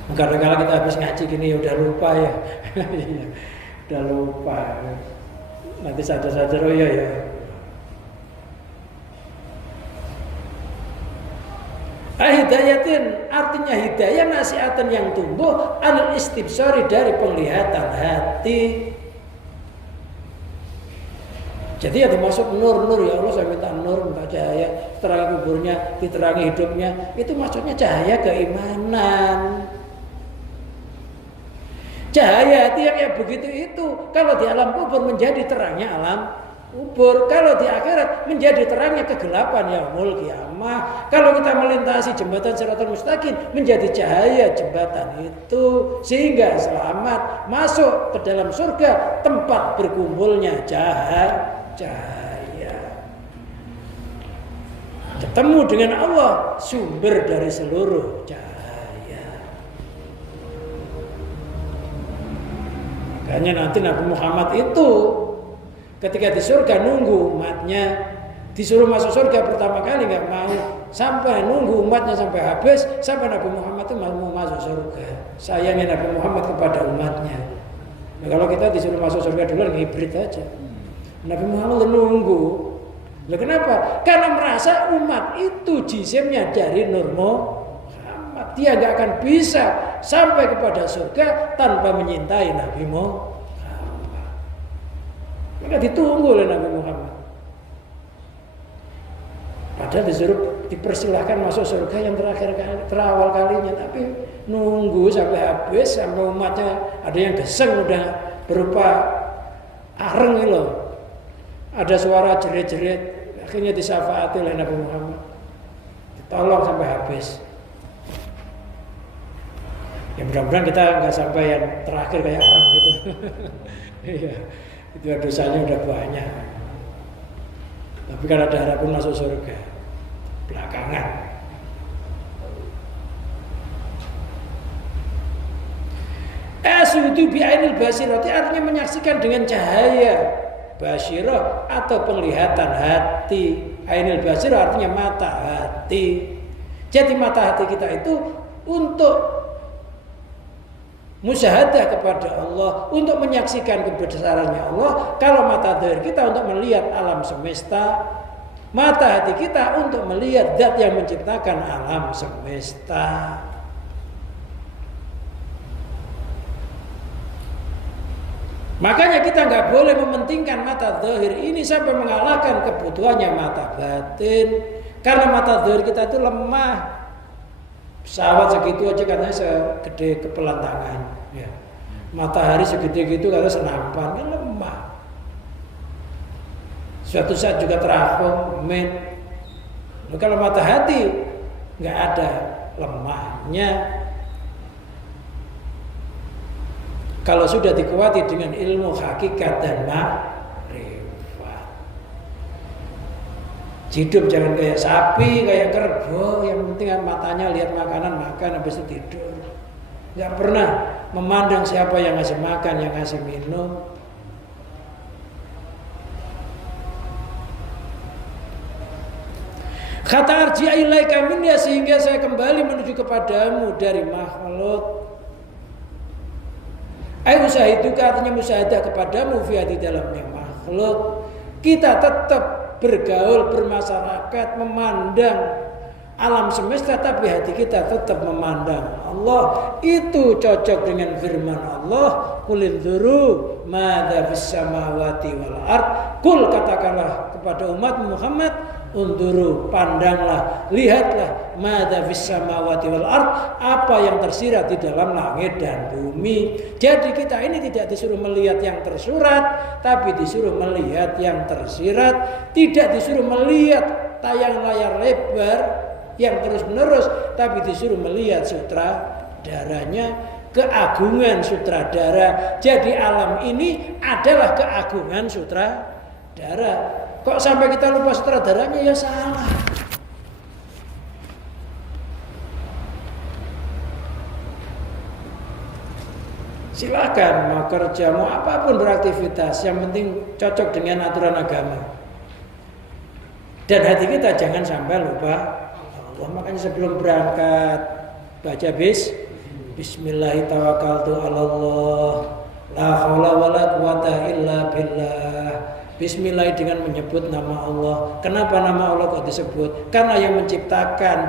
Kadang-kadang kita habis ngaji gini ya udah lupa ya, udah lupa. Nanti sadar-sadar oh ya. Hidayatin artinya hidayah nasiatan yang tumbuh anil istibsari dari penglihatan hati. Jadi ya termasuk nur ya Allah, saya minta nur, minta cahaya, terangi kuburnya, diterangi hidupnya. Itu maksudnya cahaya keimanan. Cahaya hati yang kayak begitu itu kalau di alam kubur menjadi terangnya alam kubur, kalau di akhirat menjadi terangnya kegelapan yaumul kiamah. Kalau kita melintasi jembatan Shiratal Mustaqim menjadi cahaya jembatan itu, sehingga selamat masuk ke dalam surga tempat berkumpulnya cahaya. Ketemu dengan Allah, sumber dari seluruh cahaya. Makanya nanti Nabi Muhammad itu ketika di surga nunggu umatnya, disuruh masuk surga pertama kali nggak mau, sampai nunggu umatnya sampai habis, sampai Nabi Muhammad itu mau masuk surga. Sayangnya Nabi Muhammad kepada umatnya. Nah, kalau kita disuruh masuk surga dulu hibrid aja. Nabi Muhammad nunggu. Loh, kenapa? Karena merasa umat itu jisimnya dari Nur Muhammad. Dia nggak akan bisa sampai kepada surga tanpa menyintai Nabi Muhammad. Maka ditunggu oleh Nabi Muhammad. Padahal disuruh dipersilahkan masuk surga yang terawal kalinya, tapi nunggu sampai habis, sampai umatnya ada yang geseng udah berupa areng loh. Ada suara jerit-jerit, akhirnya disafaati oleh Nabi Muhammad. Ditolong sampai habis. Ya mudah-mudahan kita nggak sampai yang terakhir kayak areng gitu. Iya. Itu dosanya udah banyak. Tapi kan ada harapan masuk surga belakangan. Asyudu bi ainil basirati artinya menyaksikan dengan cahaya basirah atau penglihatan hati. Ainil basirah artinya mata hati. Jadi mata hati kita itu untuk musyahadah kepada Allah, untuk menyaksikan kebesarannya Allah. Kalau mata zahir kita untuk melihat alam semesta, mata hati kita untuk melihat zat yang menciptakan alam semesta. Makanya kita nggak boleh mementingkan mata zahir ini sampai mengalahkan kebutuhannya mata batin. Karena mata zahir kita itu lemah. Pesawat segitu aja katanya segede kepelan tangan. Ya. Matahari segede gitu katanya senampan, kan lemah. Suatu saat juga terapung, kalau mata hati nggak ada lemahnya. Kalau sudah dikuati dengan ilmu hakikat dan makrifat. Hidup jangan kayak sapi, kayak kerbau, yang penting matanya lihat makanan, makan, habis itu tidur. Nggak pernah memandang siapa yang ngasih makan, yang ngasih minum. Kata arji'a ilaika minni, sehingga saya kembali menuju kepadamu dari makhluk. Usahiduka, artinya musyahadah kepadamu di dalamnya makhluk. Kita tetap bergaul, bermasyarakat, memandang alam semesta, tapi hati kita tetap memandang Allah. Itu cocok dengan firman Allah, qul inzuru madza fis samawati wal ard. Qul, katakanlah kepada umat Muhammad, unduru, pandanglah, lihatlah, madza fis samawati wal ard, apa yang tersirat di dalam langit dan bumi. Jadi kita ini tidak disuruh melihat yang tersurat, tapi disuruh melihat yang tersirat. Tidak disuruh melihat tayang layar lebar yang terus-menerus, tapi disuruh melihat sutradaranya, keagungan sutradara. Jadi alam ini adalah keagungan sutradara. Kok sampai kita lupa sutradaranya, ya salah. Silakan mau kerja, mau apapun beraktivitas, yang penting cocok dengan aturan agama. Dan hati kita jangan sampai lupa Allah. Makanya sebelum berangkat baca Bismillahirrahmanirrahim, la haula wala quwata illa billah. Bismillah dengan menyebut nama Allah. Kenapa nama Allah kok disebut? Karena yang menciptakan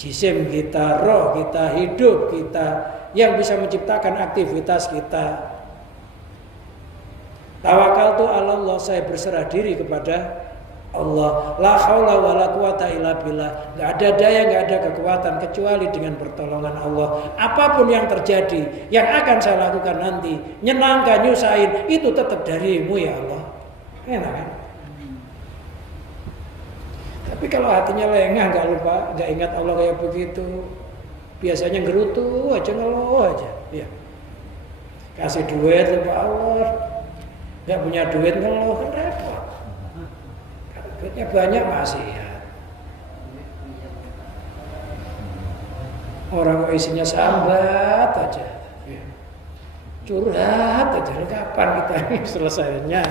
jisim kita, roh kita, hidup kita, yang bisa menciptakan aktivitas kita. Tawakaltu ala Allah, saya berserah diri kepada Allah. La haula wala quwata illa billah. Enggak ada daya, enggak ada kekuatan kecuali dengan pertolongan Allah. Apapun yang terjadi, yang akan saya lakukan nanti, nyenangkan, nyusahin, itu tetap darimu ya Allah. Enak kan? Tapi kalau hatinya lengah, enggak lupa, enggak ingat Allah kayak begitu, biasanya gerutu aja, ngeluh aja. Ya. Kasih duit lupa Allah, enggak punya duit ngeluh, kan repot. Duitnya banyak masih ya. Orang kok isinya sambat aja, ya. Curhat aja. Kapan kita ini selesainya?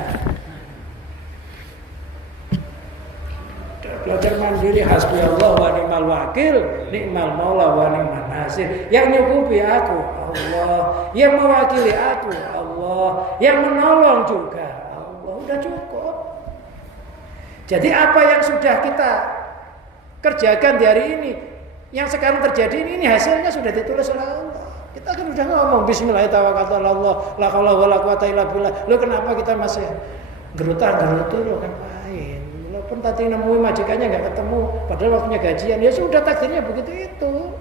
Belajar mandiri, hasbi Allah wa ni'mal wakil, ni'mal maula wa ni'man nasir. Yang nyukupi aku Allah, yang mewakili aku Allah, yang menolong juga Allah. Udah cukup. Jadi apa yang sudah kita kerjakan di hari ini, yang sekarang terjadi ini hasilnya sudah ditulis oleh Allah. Kita kan udah ngomong Bismillahirrahmanirrahim, la haula wala quwata illa billah. Lo kenapa kita masih gerutan-gerutu lo ngapain? Walaupun tadi nemuin majikannya nggak ketemu, padahal waktunya gajian, ya sudah takdirnya begitu itu.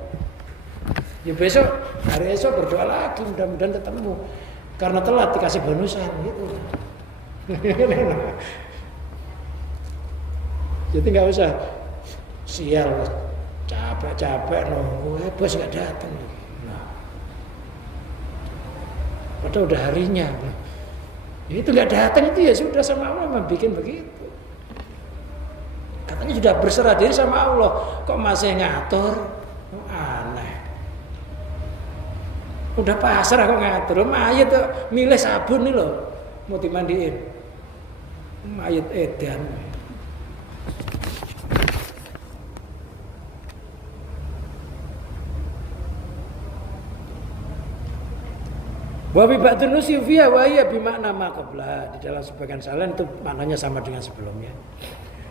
Ya besok, hari esok berdoa lagi, mudah-mudahan ketemu. Karena telat dikasih bonusan gitu. Jadi nggak usah sial, capek nunggu, bos nggak datang. Nah, padahal udah harinya. Itu nggak datang itu ya sudah, sama Allah membuat begitu. Katanya sudah berserah diri sama Allah, kok masih ngatur? Aneh. Udah pasrah kok ngatur. Mayat tuh milih sabun nih loh, mau dimandiin. Mayat edan. Wa bi ba'dun nusifiya wa hiya bi makna ma qabla. Di dalam sebagian salin itu maknanya sama dengan sebelumnya.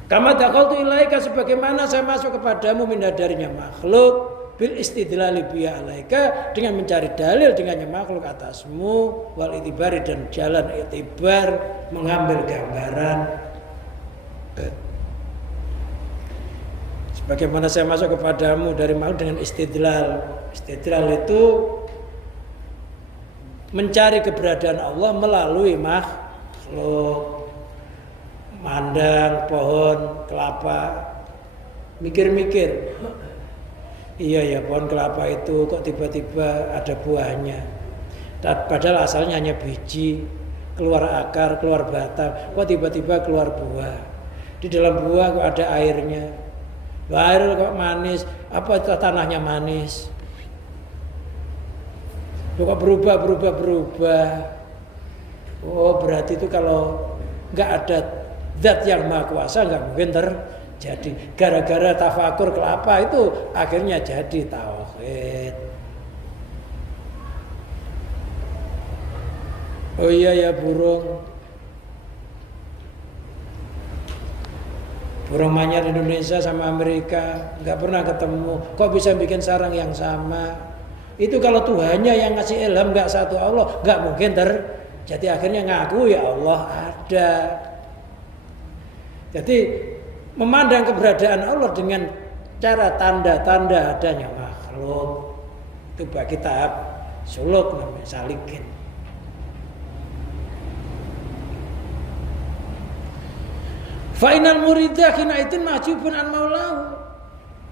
Kama taqaltu ilaika sebagaimana saya masuk kepadamu min darinya makhluk bil istidlali biya alaika dengan mencari dalil dengannya makhluk atasmu wal itibari dan jalan itibar mengambil gambaran. Sebagaimana saya masuk kepadamu dari makhluk dengan istidlal. Istidlal itu mencari keberadaan Allah melalui makhluk, mandang pohon kelapa, mikir-mikir, iya ya pohon kelapa itu kok tiba-tiba ada buahnya, padahal asalnya hanya biji, keluar akar, keluar batang, kok tiba-tiba keluar buah, di dalam buah kok ada airnya, air kok manis, apa itu tanahnya manis. Kok berubah. Oh berarti itu kalau nggak ada zat yang maha kuasa nggak mungkin terjadi. Gara-gara tafakur kelapa itu akhirnya jadi tauhid. Oh iya ya burung manyar Indonesia sama Amerika nggak pernah ketemu. Kok bisa bikin sarang yang sama? Itu kalau Tuhannya yang ngasih ilham nggak satu Allah nggak mungkin terjadi. Akhirnya ngaku ya Allah ada. Jadi memandang keberadaan Allah dengan cara tanda-tanda adanya makhluk itu bagi tahap suluk namanya salikin. Fa'inal muridah kina itin majubun an maulahu.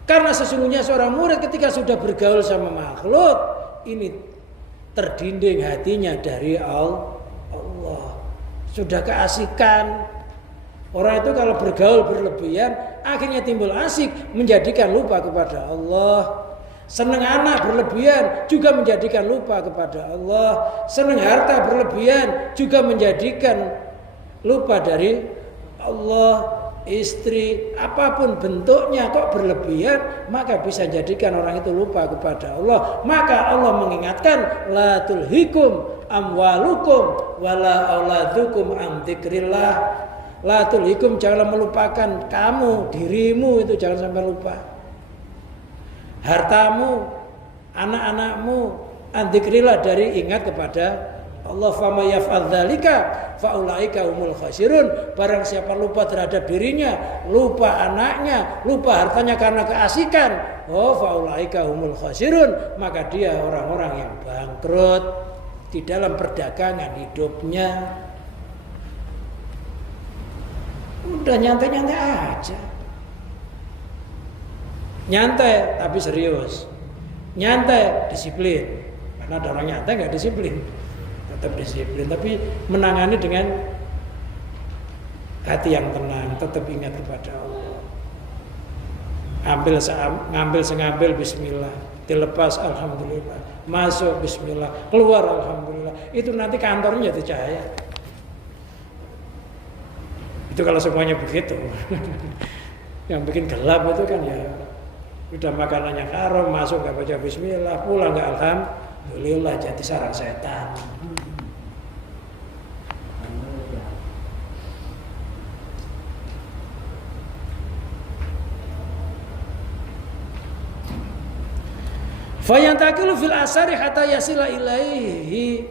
Karena sesungguhnya seorang murid ketika sudah bergaul sama makhluk ini terdinding hatinya dari Allah. Sudah keasikan. Orang itu kalau bergaul berlebihan akhirnya timbul asik menjadikan lupa kepada Allah. Senang anak berlebihan juga menjadikan lupa kepada Allah. Senang harta berlebihan juga menjadikan lupa dari Allah. Istri apapun bentuknya kok berlebihan maka bisa jadikan orang itu lupa kepada Allah. Maka Allah mengingatkan la tulhikum amwalukum wala auladukum an dzikrillah. La tulhikum janganlah melupakan kamu dirimu itu jangan sampai lupa. Hartamu, anak-anakmu an dzikrillah dari ingat kepada Allah. Fama yaf'al dzalika faulaika humul khasirun. Barang siapa lupa terhadap dirinya, lupa anaknya, lupa hartanya karena keasikan, oh faulaika humul khasirun, maka dia orang-orang yang bangkrut di dalam perdagangan hidupnya. Udah nyantai-nyantai aja. Nyantai tapi serius. Nyantai disiplin. Karena ada orang nyantai enggak disiplin. Tetap disiplin tapi menangani dengan hati yang tenang, tetap ingat kepada Allah. Ngambil sengambil bismillah, dilepas alhamdulillah, masuk bismillah, keluar alhamdulillah. Itu nanti kantornya jadi cahaya. Itu kalau semuanya begitu. Yang bikin gelap itu kan ya udah makanannya haram, masuk nggak baca bismillah, pulang nggak alhamdulillah, jadi sarang setan. Fayantakilu fil asari hatta yasila ilaihi,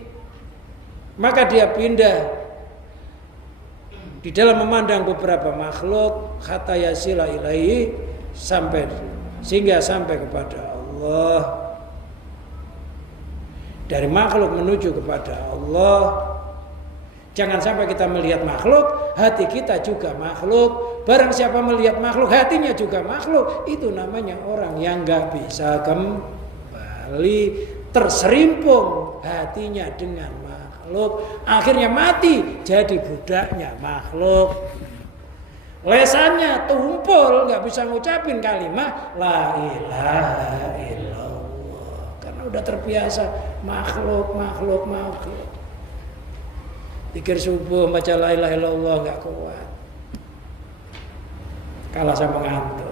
maka dia pindah di dalam memandang beberapa makhluk hatta yasila ilaihi sehingga sampai kepada Allah. Dari makhluk menuju kepada Allah. Jangan sampai kita melihat makhluk, hati kita juga makhluk. Barang siapa melihat makhluk, hatinya juga makhluk. Itu namanya orang yang gak bisa terserimpung hatinya dengan makhluk, akhirnya mati jadi budaknya makhluk. Lesannya tumpul, nggak bisa ngucapin kalimat la ilaha illallah karena udah terbiasa makhluk. Pikir subuh baca la ilaha illallah nggak kuat, kalah sama ngantuk.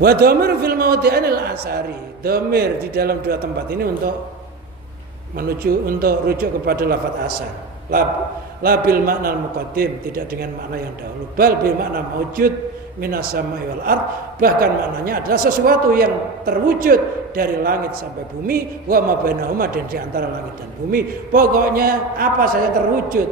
Wa dhamir fil mawdi'anil asari. Dhamir di dalam dua tempat ini untuk rujuk kepada lafaz asar. La bil makna al-muqaddim, tidak dengan makna yang dahulu. Bal bil makna maujud minas samai wal ard, bahkan maknanya adalah sesuatu yang terwujud dari langit sampai bumi, wa ma bainahuma, dan di antara langit dan bumi. Pokoknya apa saja terwujud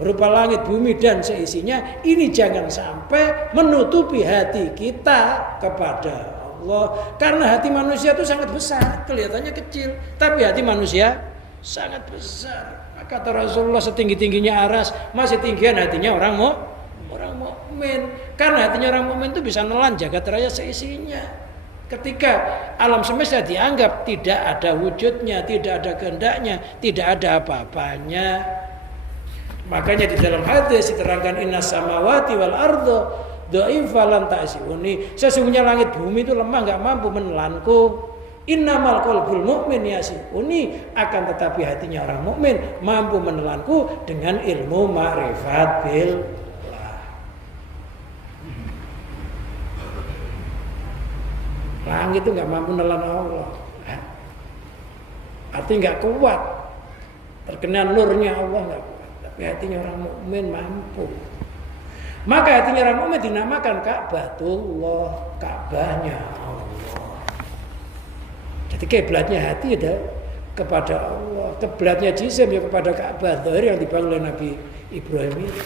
berupa langit, bumi dan seisinya, ini jangan sampai menutupi hati kita kepada Allah. Karena hati manusia itu sangat besar, kelihatannya kecil, tapi hati manusia sangat besar. Kata Rasulullah, setinggi-tingginya aras, masih tinggian hatinya orang mukmin. Karena hatinya orang mukmin itu bisa nelan jagat raya seisinya. Ketika alam semesta dianggap tidak ada wujudnya, tidak ada kehendaknya, tidak ada apa-apanya. Makanya di dalam hadis diterangkan innas samawati wal ardo dha'ifalan ta'siuni. Sesungguhnya langit bumi itu lemah, enggak mampu menelanku. Innamal qalbul mu'min yasifuni, akan tetapi hatinya orang mukmin mampu menelanku dengan ilmu ma'rifat billah. Langit itu enggak mampu menelan Allah. Artinya enggak kuat. Terkena nurnya Allah enggak kuat, tapi hatinya orang mukmin mampu. Maka hatinya orang mukmin dinamakan Ka'batullah, Ka'bahnya Allah. Jadi kiblatnya hati ada kepada Allah, kiblatnya jisim ya kepada Ka'bah Zahir yang dibangun oleh Nabi Ibrahim itu.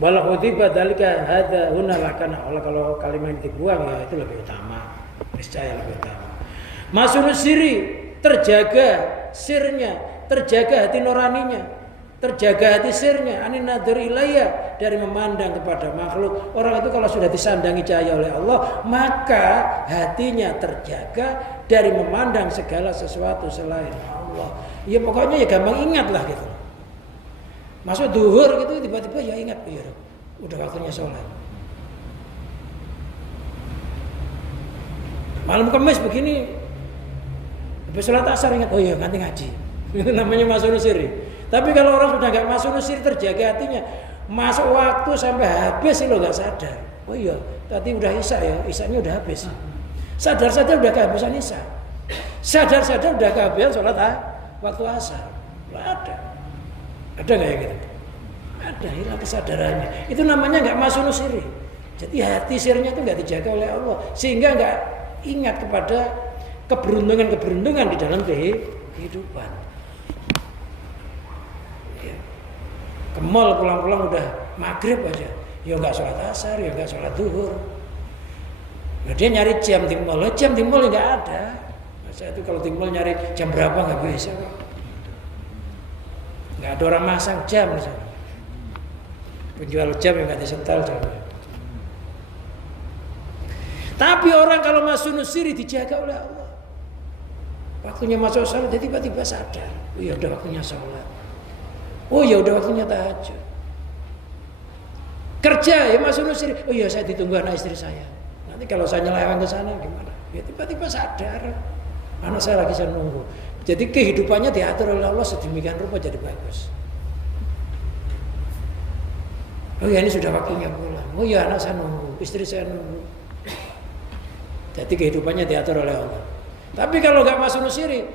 Walau khutiba dzalika hadza huna lakana, kalau kalimat ini dibuang ya itu lebih utama, niscaya lebih utama. Masul siri, terjaga sirnya, terjaga hati nuraninya, terjaga hati sirnya, anin nadir ilayya, dari memandang kepada makhluk. Orang itu kalau sudah disandangi cahaya oleh Allah, maka hatinya terjaga dari memandang segala sesuatu selain Allah. Ya pokoknya ya gampang ingat lah gitu. Masuk duhur gitu tiba-tiba ya ingat, ya udah waktunya sholat. Malam Kamis begini, habis sholat asar ingat, oh iya nanti ngaji. Itu namanya masuk siri. Tapi kalau orang sudah nggak masuk nusir, terjaga hatinya, masuk waktu sampai habis sih lo nggak sadar. Oh iya, tadi udah isya ya, isyanya udah habis. Sadar-sadar udah kehabisan isya. Sadar-sadar udah kehabisan sholat waktu asar. Nggak ada. Ada nggak ya gitu? Ada, hilang kesadarannya. Itu namanya nggak masuk nusir. Jadi hati sirnya itu nggak dijaga oleh Allah, sehingga nggak ingat kepada keberuntungan-keberuntungan di dalam kehidupan. Ke mall pulang-pulang udah maghrib aja, ya nggak sholat asar, ya nggak sholat duhur. Nah, dia nyari jam di mall nggak ada. Saya itu kalau di mall nyari jam berapa nggak bisa kok. Nggak ada orang masang jam misalnya. Penjual jam yang nggak disetel jam. Tapi orang kalau masuk nusiri dijaga oleh Allah. Waktunya masuk sholat, dia tiba-tiba sadar, oh ya udah waktunya sholat. Oh ya udah waktunya tahajud. Kerja ya masuk nusiri. Oh ya saya ditunggu anak istri saya. Nanti kalau saya nyeleweng ke sana gimana? Ya tiba-tiba sadar. Anak saya lagi saya nunggu. Jadi kehidupannya diatur oleh Allah sedemikian rupa jadi bagus. Oh ya ini sudah waktunya pulang. Oh ya anak saya nunggu, istri saya nunggu. Jadi kehidupannya diatur oleh Allah. Tapi kalau nggak masuk nusiri,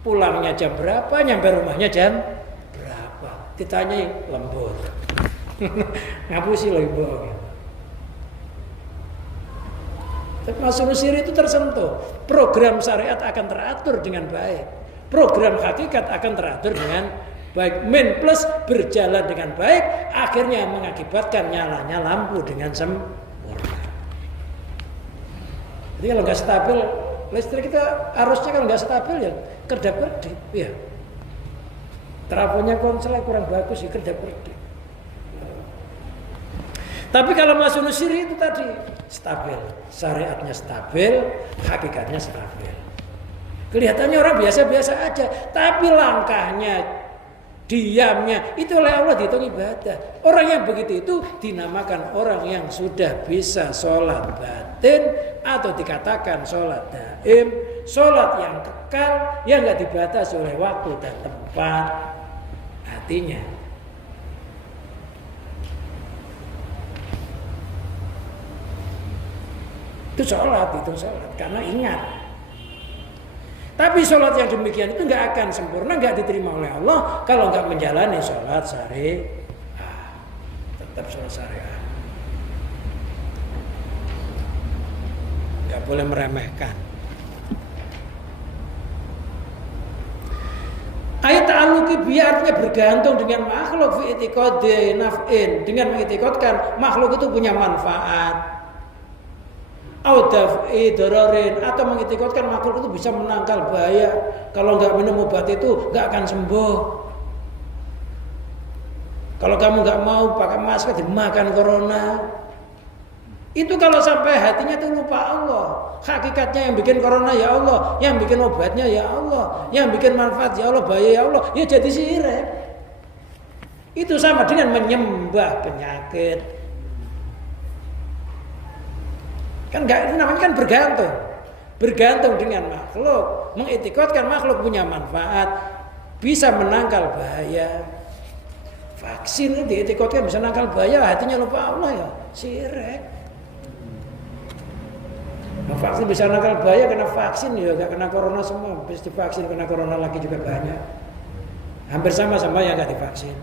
pulangnya jam berapa, nyampe rumahnya jam ditanyai lembut. Ngapusi loh ibu. Tapi masuk nusir itu tersentuh. Program syariat akan teratur dengan baik. Program hakikat akan teratur dengan baik. Min plus berjalan dengan baik, akhirnya mengakibatkan nyalanya lampu dengan sempurna. Jadi kalau nggak stabil listrik kita, arusnya kalau nggak stabil ya kedap-kedip ya. Trafonya konselnya kurang bagus, ya kedap-kedip. Tapi kalau masuk nusiri itu tadi stabil, syariatnya stabil, hakikatnya stabil. Kelihatannya orang biasa-biasa aja, tapi langkahnya, diamnya itu oleh Allah dihitung ibadah. Orang yang begitu itu dinamakan orang yang sudah bisa sholat batin atau dikatakan sholat daim, sholat yang kekal yang nggak dibatasi oleh waktu dan tempat. Artinya itu sholat karena ingat. Tapi sholat yang demikian itu nggak akan sempurna, nggak diterima oleh Allah kalau nggak menjalani sholat syariah. Tetap sholat syariah. Nggak boleh meremehkan. Ayat ta'alluqi bi artinya bergantung dengan makhluk fi itiqadi naf'in, dengan mengitikadkan makhluk itu punya manfaat. Audaf'i dararin, atau mengitikadkan makhluk itu bisa menangkal bahaya. Kalau nggak minum obat itu nggak akan sembuh. Kalau kamu nggak mau pakai masker dimakan corona. Itu kalau sampai hatinya itu lupa Allah. Hakikatnya yang bikin corona ya Allah, yang bikin obatnya ya Allah, yang bikin manfaat ya Allah, bahaya ya Allah, ya jadi syirik. Itu sama dengan menyembah penyakit. Kan enggak, itu namanya kan bergantung dengan makhluk, mengitikadkan makhluk punya manfaat, bisa menangkal bahaya. Vaksin itu diitikadkan bisa menangkal bahaya, hatinya lupa Allah ya syirik. Nah, vaksin bisa menangkal bahaya karena vaksin ya, enggak kena corona semua, habis divaksin kena corona lagi juga banyak. Hampir sama-sama yang enggak divaksin.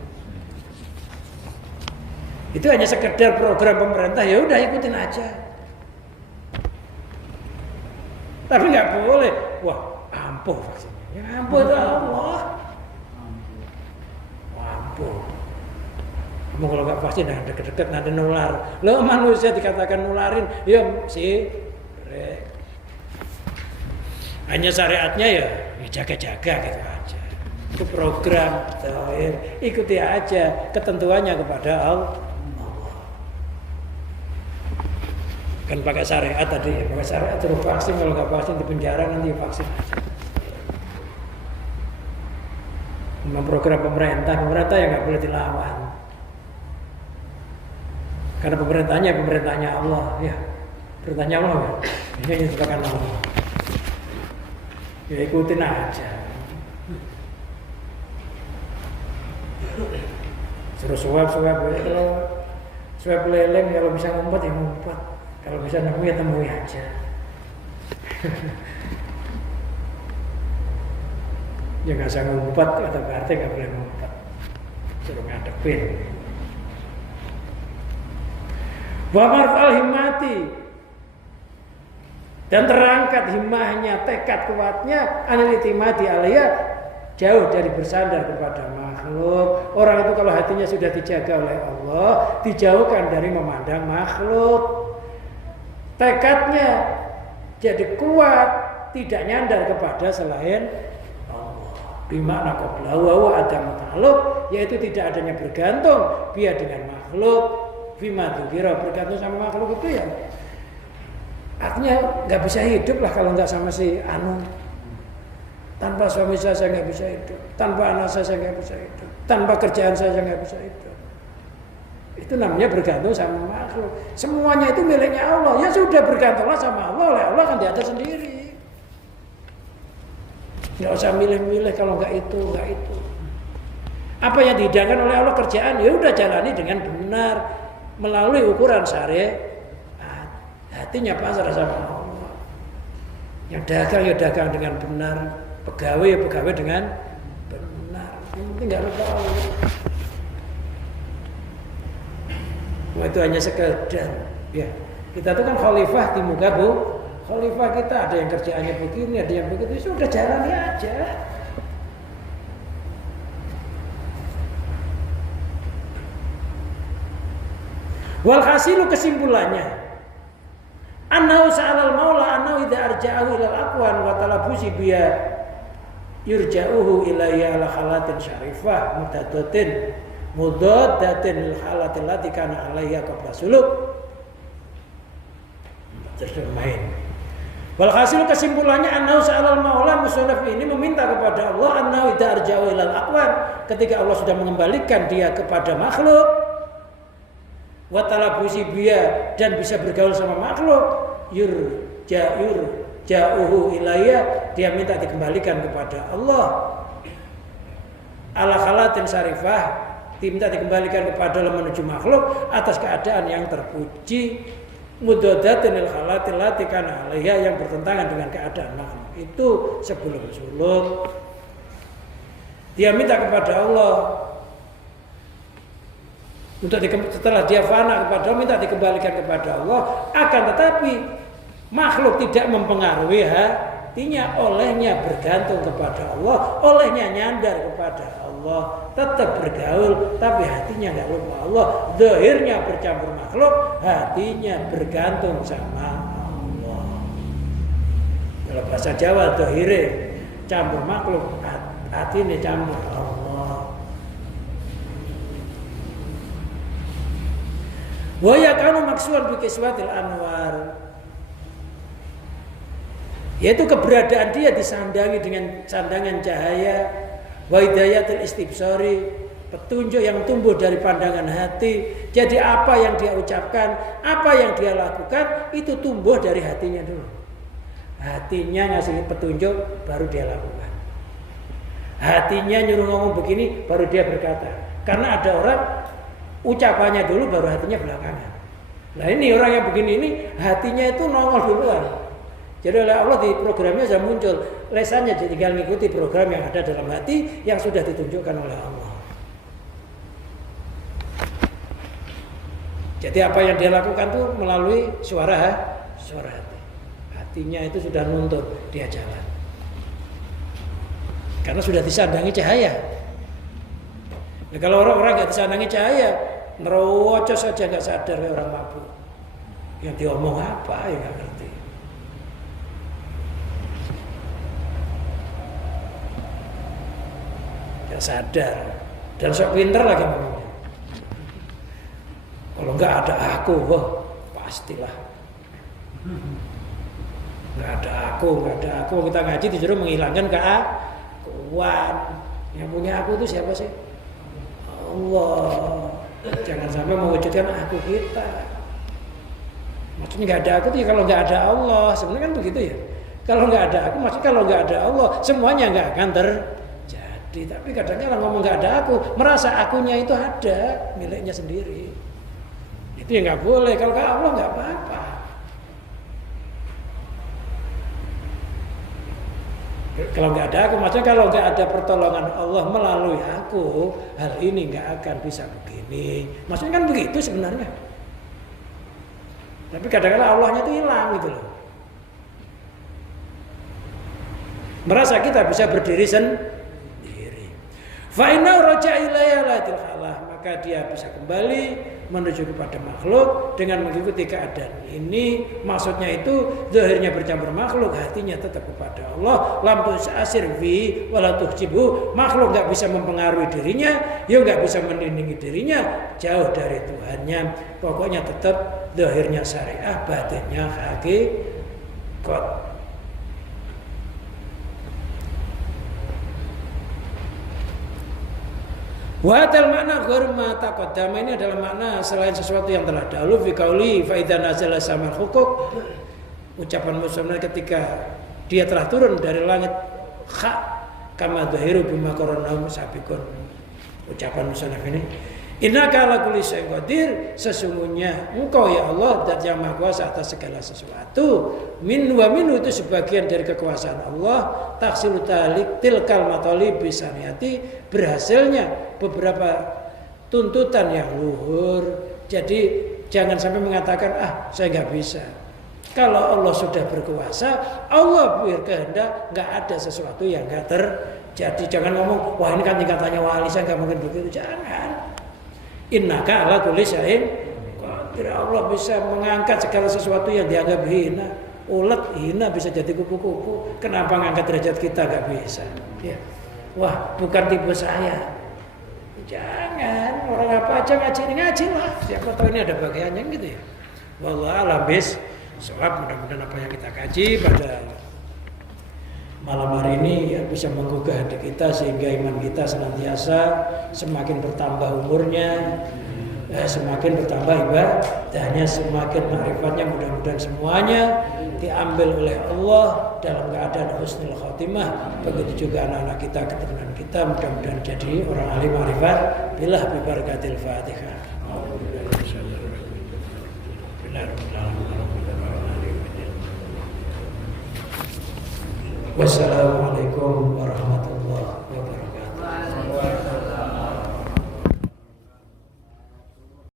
Itu hanya sekedar program pemerintah, ya udah ikutin aja. Tapi nggak boleh, wah ampuh vaksinnya, ya ampuh itu Allah, ampuh. Kamu kalau nggak vaksin, nah deket-deket nanti nular. Lo manusia dikatakan nularin, ya sih. Hanya syariatnya ya jaga-jaga gitu aja. Itu program, ikuti aja ketentuannya kepada Allah. Kan pakai syariat tadi, pakai syariat terus vaksin, kalau nggak vaksin di penjara nanti vaksin aja. Memang program pemerintah yang nggak boleh dilawan. Karena pemerintahnya Allah, ya. Pemerintahnya Allah, ya. Ini ditentukan Allah. Ya ikutin aja. Suruh suap kalau suap leleng, kalau bisa ngumpet ya ngumpet. Kalau bisa temui aja. Ya nggak usah ngumpet, kata PRT nggak boleh ngumpet. Suruh ngadepin. Wa marfal himmati, dan terangkat himmahnya, tekad kuatnya, anilitimati alaiya, jauh dari bersandar kepada makhluk. Orang itu kalau hatinya sudah dijaga oleh Allah, dijauhkan dari memandang makhluk. Tekadnya jadi kuat, tidak nyandar kepada selain Allah. Bimana qablahu wa adam ta'alluq, yaitu tidak adanya bergantung biar dengan makhluk. Bima dzikira, bergantung sama makhluk itu ya artinya nggak bisa hidup lah kalau nggak sama si anu. Tanpa suami saya nggak bisa hidup, tanpa anak saya nggak bisa hidup, tanpa kerjaan saya nggak bisa hidup. Itu namanya bergantung sama makhluk. Semuanya itu miliknya Allah. Ya sudah, bergantunglah sama Allah. Oleh Allah kan di atas sendiri. Nggak usah milih-milih kalau nggak itu. Apa yang dihidangkan oleh Allah kerjaan, ya udah jalani dengan benar melalui ukuran syariat. Hatinya pasrah sama Allah. Yang dagang ya dagang dengan benar, pegawai ya pegawai dengan benar. Yang penting nggak lupa Allah. Itu hanya sekedar ya. Kita itu kan khalifah di muka, Bu. Khalifah kita ada yang kerjaannya begini, ada yang begitu, sudah jalani aja. Walhasilu, kesimpulannya, annahu sa'alal maula annahu idza arja'ahu ilal aqwan wa talabusi biya yurja'uhu ilayya ala khalatin syarifah mudaddatin lil halatil lati kana alayya qabla suluk. Terjemahin. Walhasil, kesimpulannya, annahu sa'alal maula, musannaf ini meminta kepada Allah annahu idza arja'ahu ilal aqwan, ketika Allah sudah mengembalikan dia kepada makhluk, wa talabusi biya, dan bisa bergaul sama makhluk, ja'uhu ilayya, dia minta dikembalikan kepada Allah. Ala khalatin syarifah, diminta dikembalikan kepada Allah menuju makhluk atas keadaan yang terpuji, mudadatin il khalatil lati kana alaiha, yang bertentangan dengan keadaan makhluk itu sebelum suluk. Dia minta kepada Allah setelah dia fana kepada Allah, minta dikembalikan kepada Allah. Akan tetapi makhluk tidak mempengaruhi hatinya, olehnya bergantung kepada Allah, olehnya nyandar kepada Allah, tetap bergaul tapi hatinya nggak lupa Allah. Zahirnya bercampur makhluk, hatinya bergantung sama Allah. Kalau bahasa Jawa zahire campur makhluk, hatinya campur Allah. Wa yakunu maksuhan bi kiswatil anwar, yaitu keberadaan dia disandangi dengan sandangan cahaya, wa hidayatul istibsari, petunjuk yang tumbuh dari pandangan hati. Jadi apa yang dia ucapkan, apa yang dia lakukan itu tumbuh dari hatinya dulu. Hatinya ngasih petunjuk baru dia lakukan. Hatinya nyuruh ngomong begini baru dia berkata. Karena ada orang ucapannya dulu baru hatinya belakangan. Nah ini orang yang begini ini hatinya itu nongol duluan. Jadi oleh Allah di programnya sudah muncul, lesannya tinggal mengikuti program yang ada dalam hati yang sudah ditunjukkan oleh Allah. Jadi apa yang dia lakukan tuh melalui suara hati. Hatinya itu sudah nuntut dia jalan. Karena sudah disandangi cahaya. Nah, kalau orang-orang nggak disandangi cahaya, nerocos saja nggak sadar kayak orang mabuk. Yang diomong apa ya nggak ngerti. Nggak sadar dan sok pinter lagi ngomongnya. Kalau nggak ada aku, pastilah. Nggak ada aku. Kita ngaji disuruh menghilangkan keakuan. Yang punya aku itu siapa sih? Allah. Jangan sampai mewujudkan aku kita. Maksudnya nggak ada aku tuh ya kalau nggak ada Allah. Sebenarnya kan begitu ya. Kalau nggak ada aku, maksudnya kalau nggak ada Allah, semuanya nggak akan terjadi. Tapi kadang-kadang orang ngomong nggak ada aku, merasa akunya itu ada, miliknya sendiri. Itu ya nggak boleh. Kalau nggak Allah nggak apa-apa. Kalau nggak ada aku, maksudnya kalau nggak ada pertolongan Allah melalui aku, hal ini nggak akan bisa begini. Maksudnya kan begitu sebenarnya. Tapi kadang-kadang Allahnya itu hilang gitu loh. Merasa kita bisa berdiri sendiri. Fa inna raja'a ilayya la tilhalah, maka dia bisa kembali menuju kepada makhluk dengan mengikuti keadaan ini. Maksudnya itu zahirnya bercampur makhluk, hatinya tetap kepada Allah. Lam tus'asir fi wala tuhjibu, makhluk enggak bisa mempengaruhi dirinya, ya enggak bisa melindungi dirinya, jauh dari Tuhannya. Pokoknya tetap zahirnya syariah, batinnya hakikat. Wadal makna ghurma taqaddama, ini adalah makna selain sesuatu yang telah dahulu. Fi qauli fa idza nazala samal hukuk, ucapan muslimnya ketika dia telah turun dari langit hak kama dhahiru bima qaranahum sabiqun. Ucapan muslim ini, innaka ala kulli syai'in qadir, sesungguhnya engkau ya Allah zat yang maha kuasa atas segala sesuatu. Min wa minu, itu sebagian dari kekuasaan Allah. Taksilu talik tilkal matalib bisaniyati, berhasilnya beberapa tuntutan yang luhur. Jadi jangan sampai mengatakan saya nggak bisa. Kalau Allah sudah berkuasa, Allah berkehendak, nggak ada sesuatu yang nggak terjadi. Jangan ngomong wah ini kan tingkatannya wali, saya nggak mungkin begitu. Jangan. Innaka ala kulli syai'in qadir, Allah bisa mengangkat segala sesuatu yang dianggap hina. Ulet hina bisa jadi kupu-kupu. Kenapa ngangkat derajat kita nggak bisa? Ya. Wah, bukan tipe saya. Jangan, orang apa aja ngaji lah. Siapa tahu ini ada bagiannya gitu ya. Wallahu a'lam bishawab. Mudah-mudahan apa yang kita kaji pada malam hari ini ya, bisa menggugah hati kita sehingga iman kita senantiasa semakin bertambah umurnya, semakin bertambah ibadahnya, semakin ma'rifatnya. Mudah-mudahan semuanya diambil oleh Allah dalam keadaan husnul khotimah. Begitu juga anak-anak kita, keturunan kita, mudah-mudahan jadi orang alim ma'rifat billah bi barakatil Fatihah. Wassalamualaikum warahmatullahi wabarakatuh.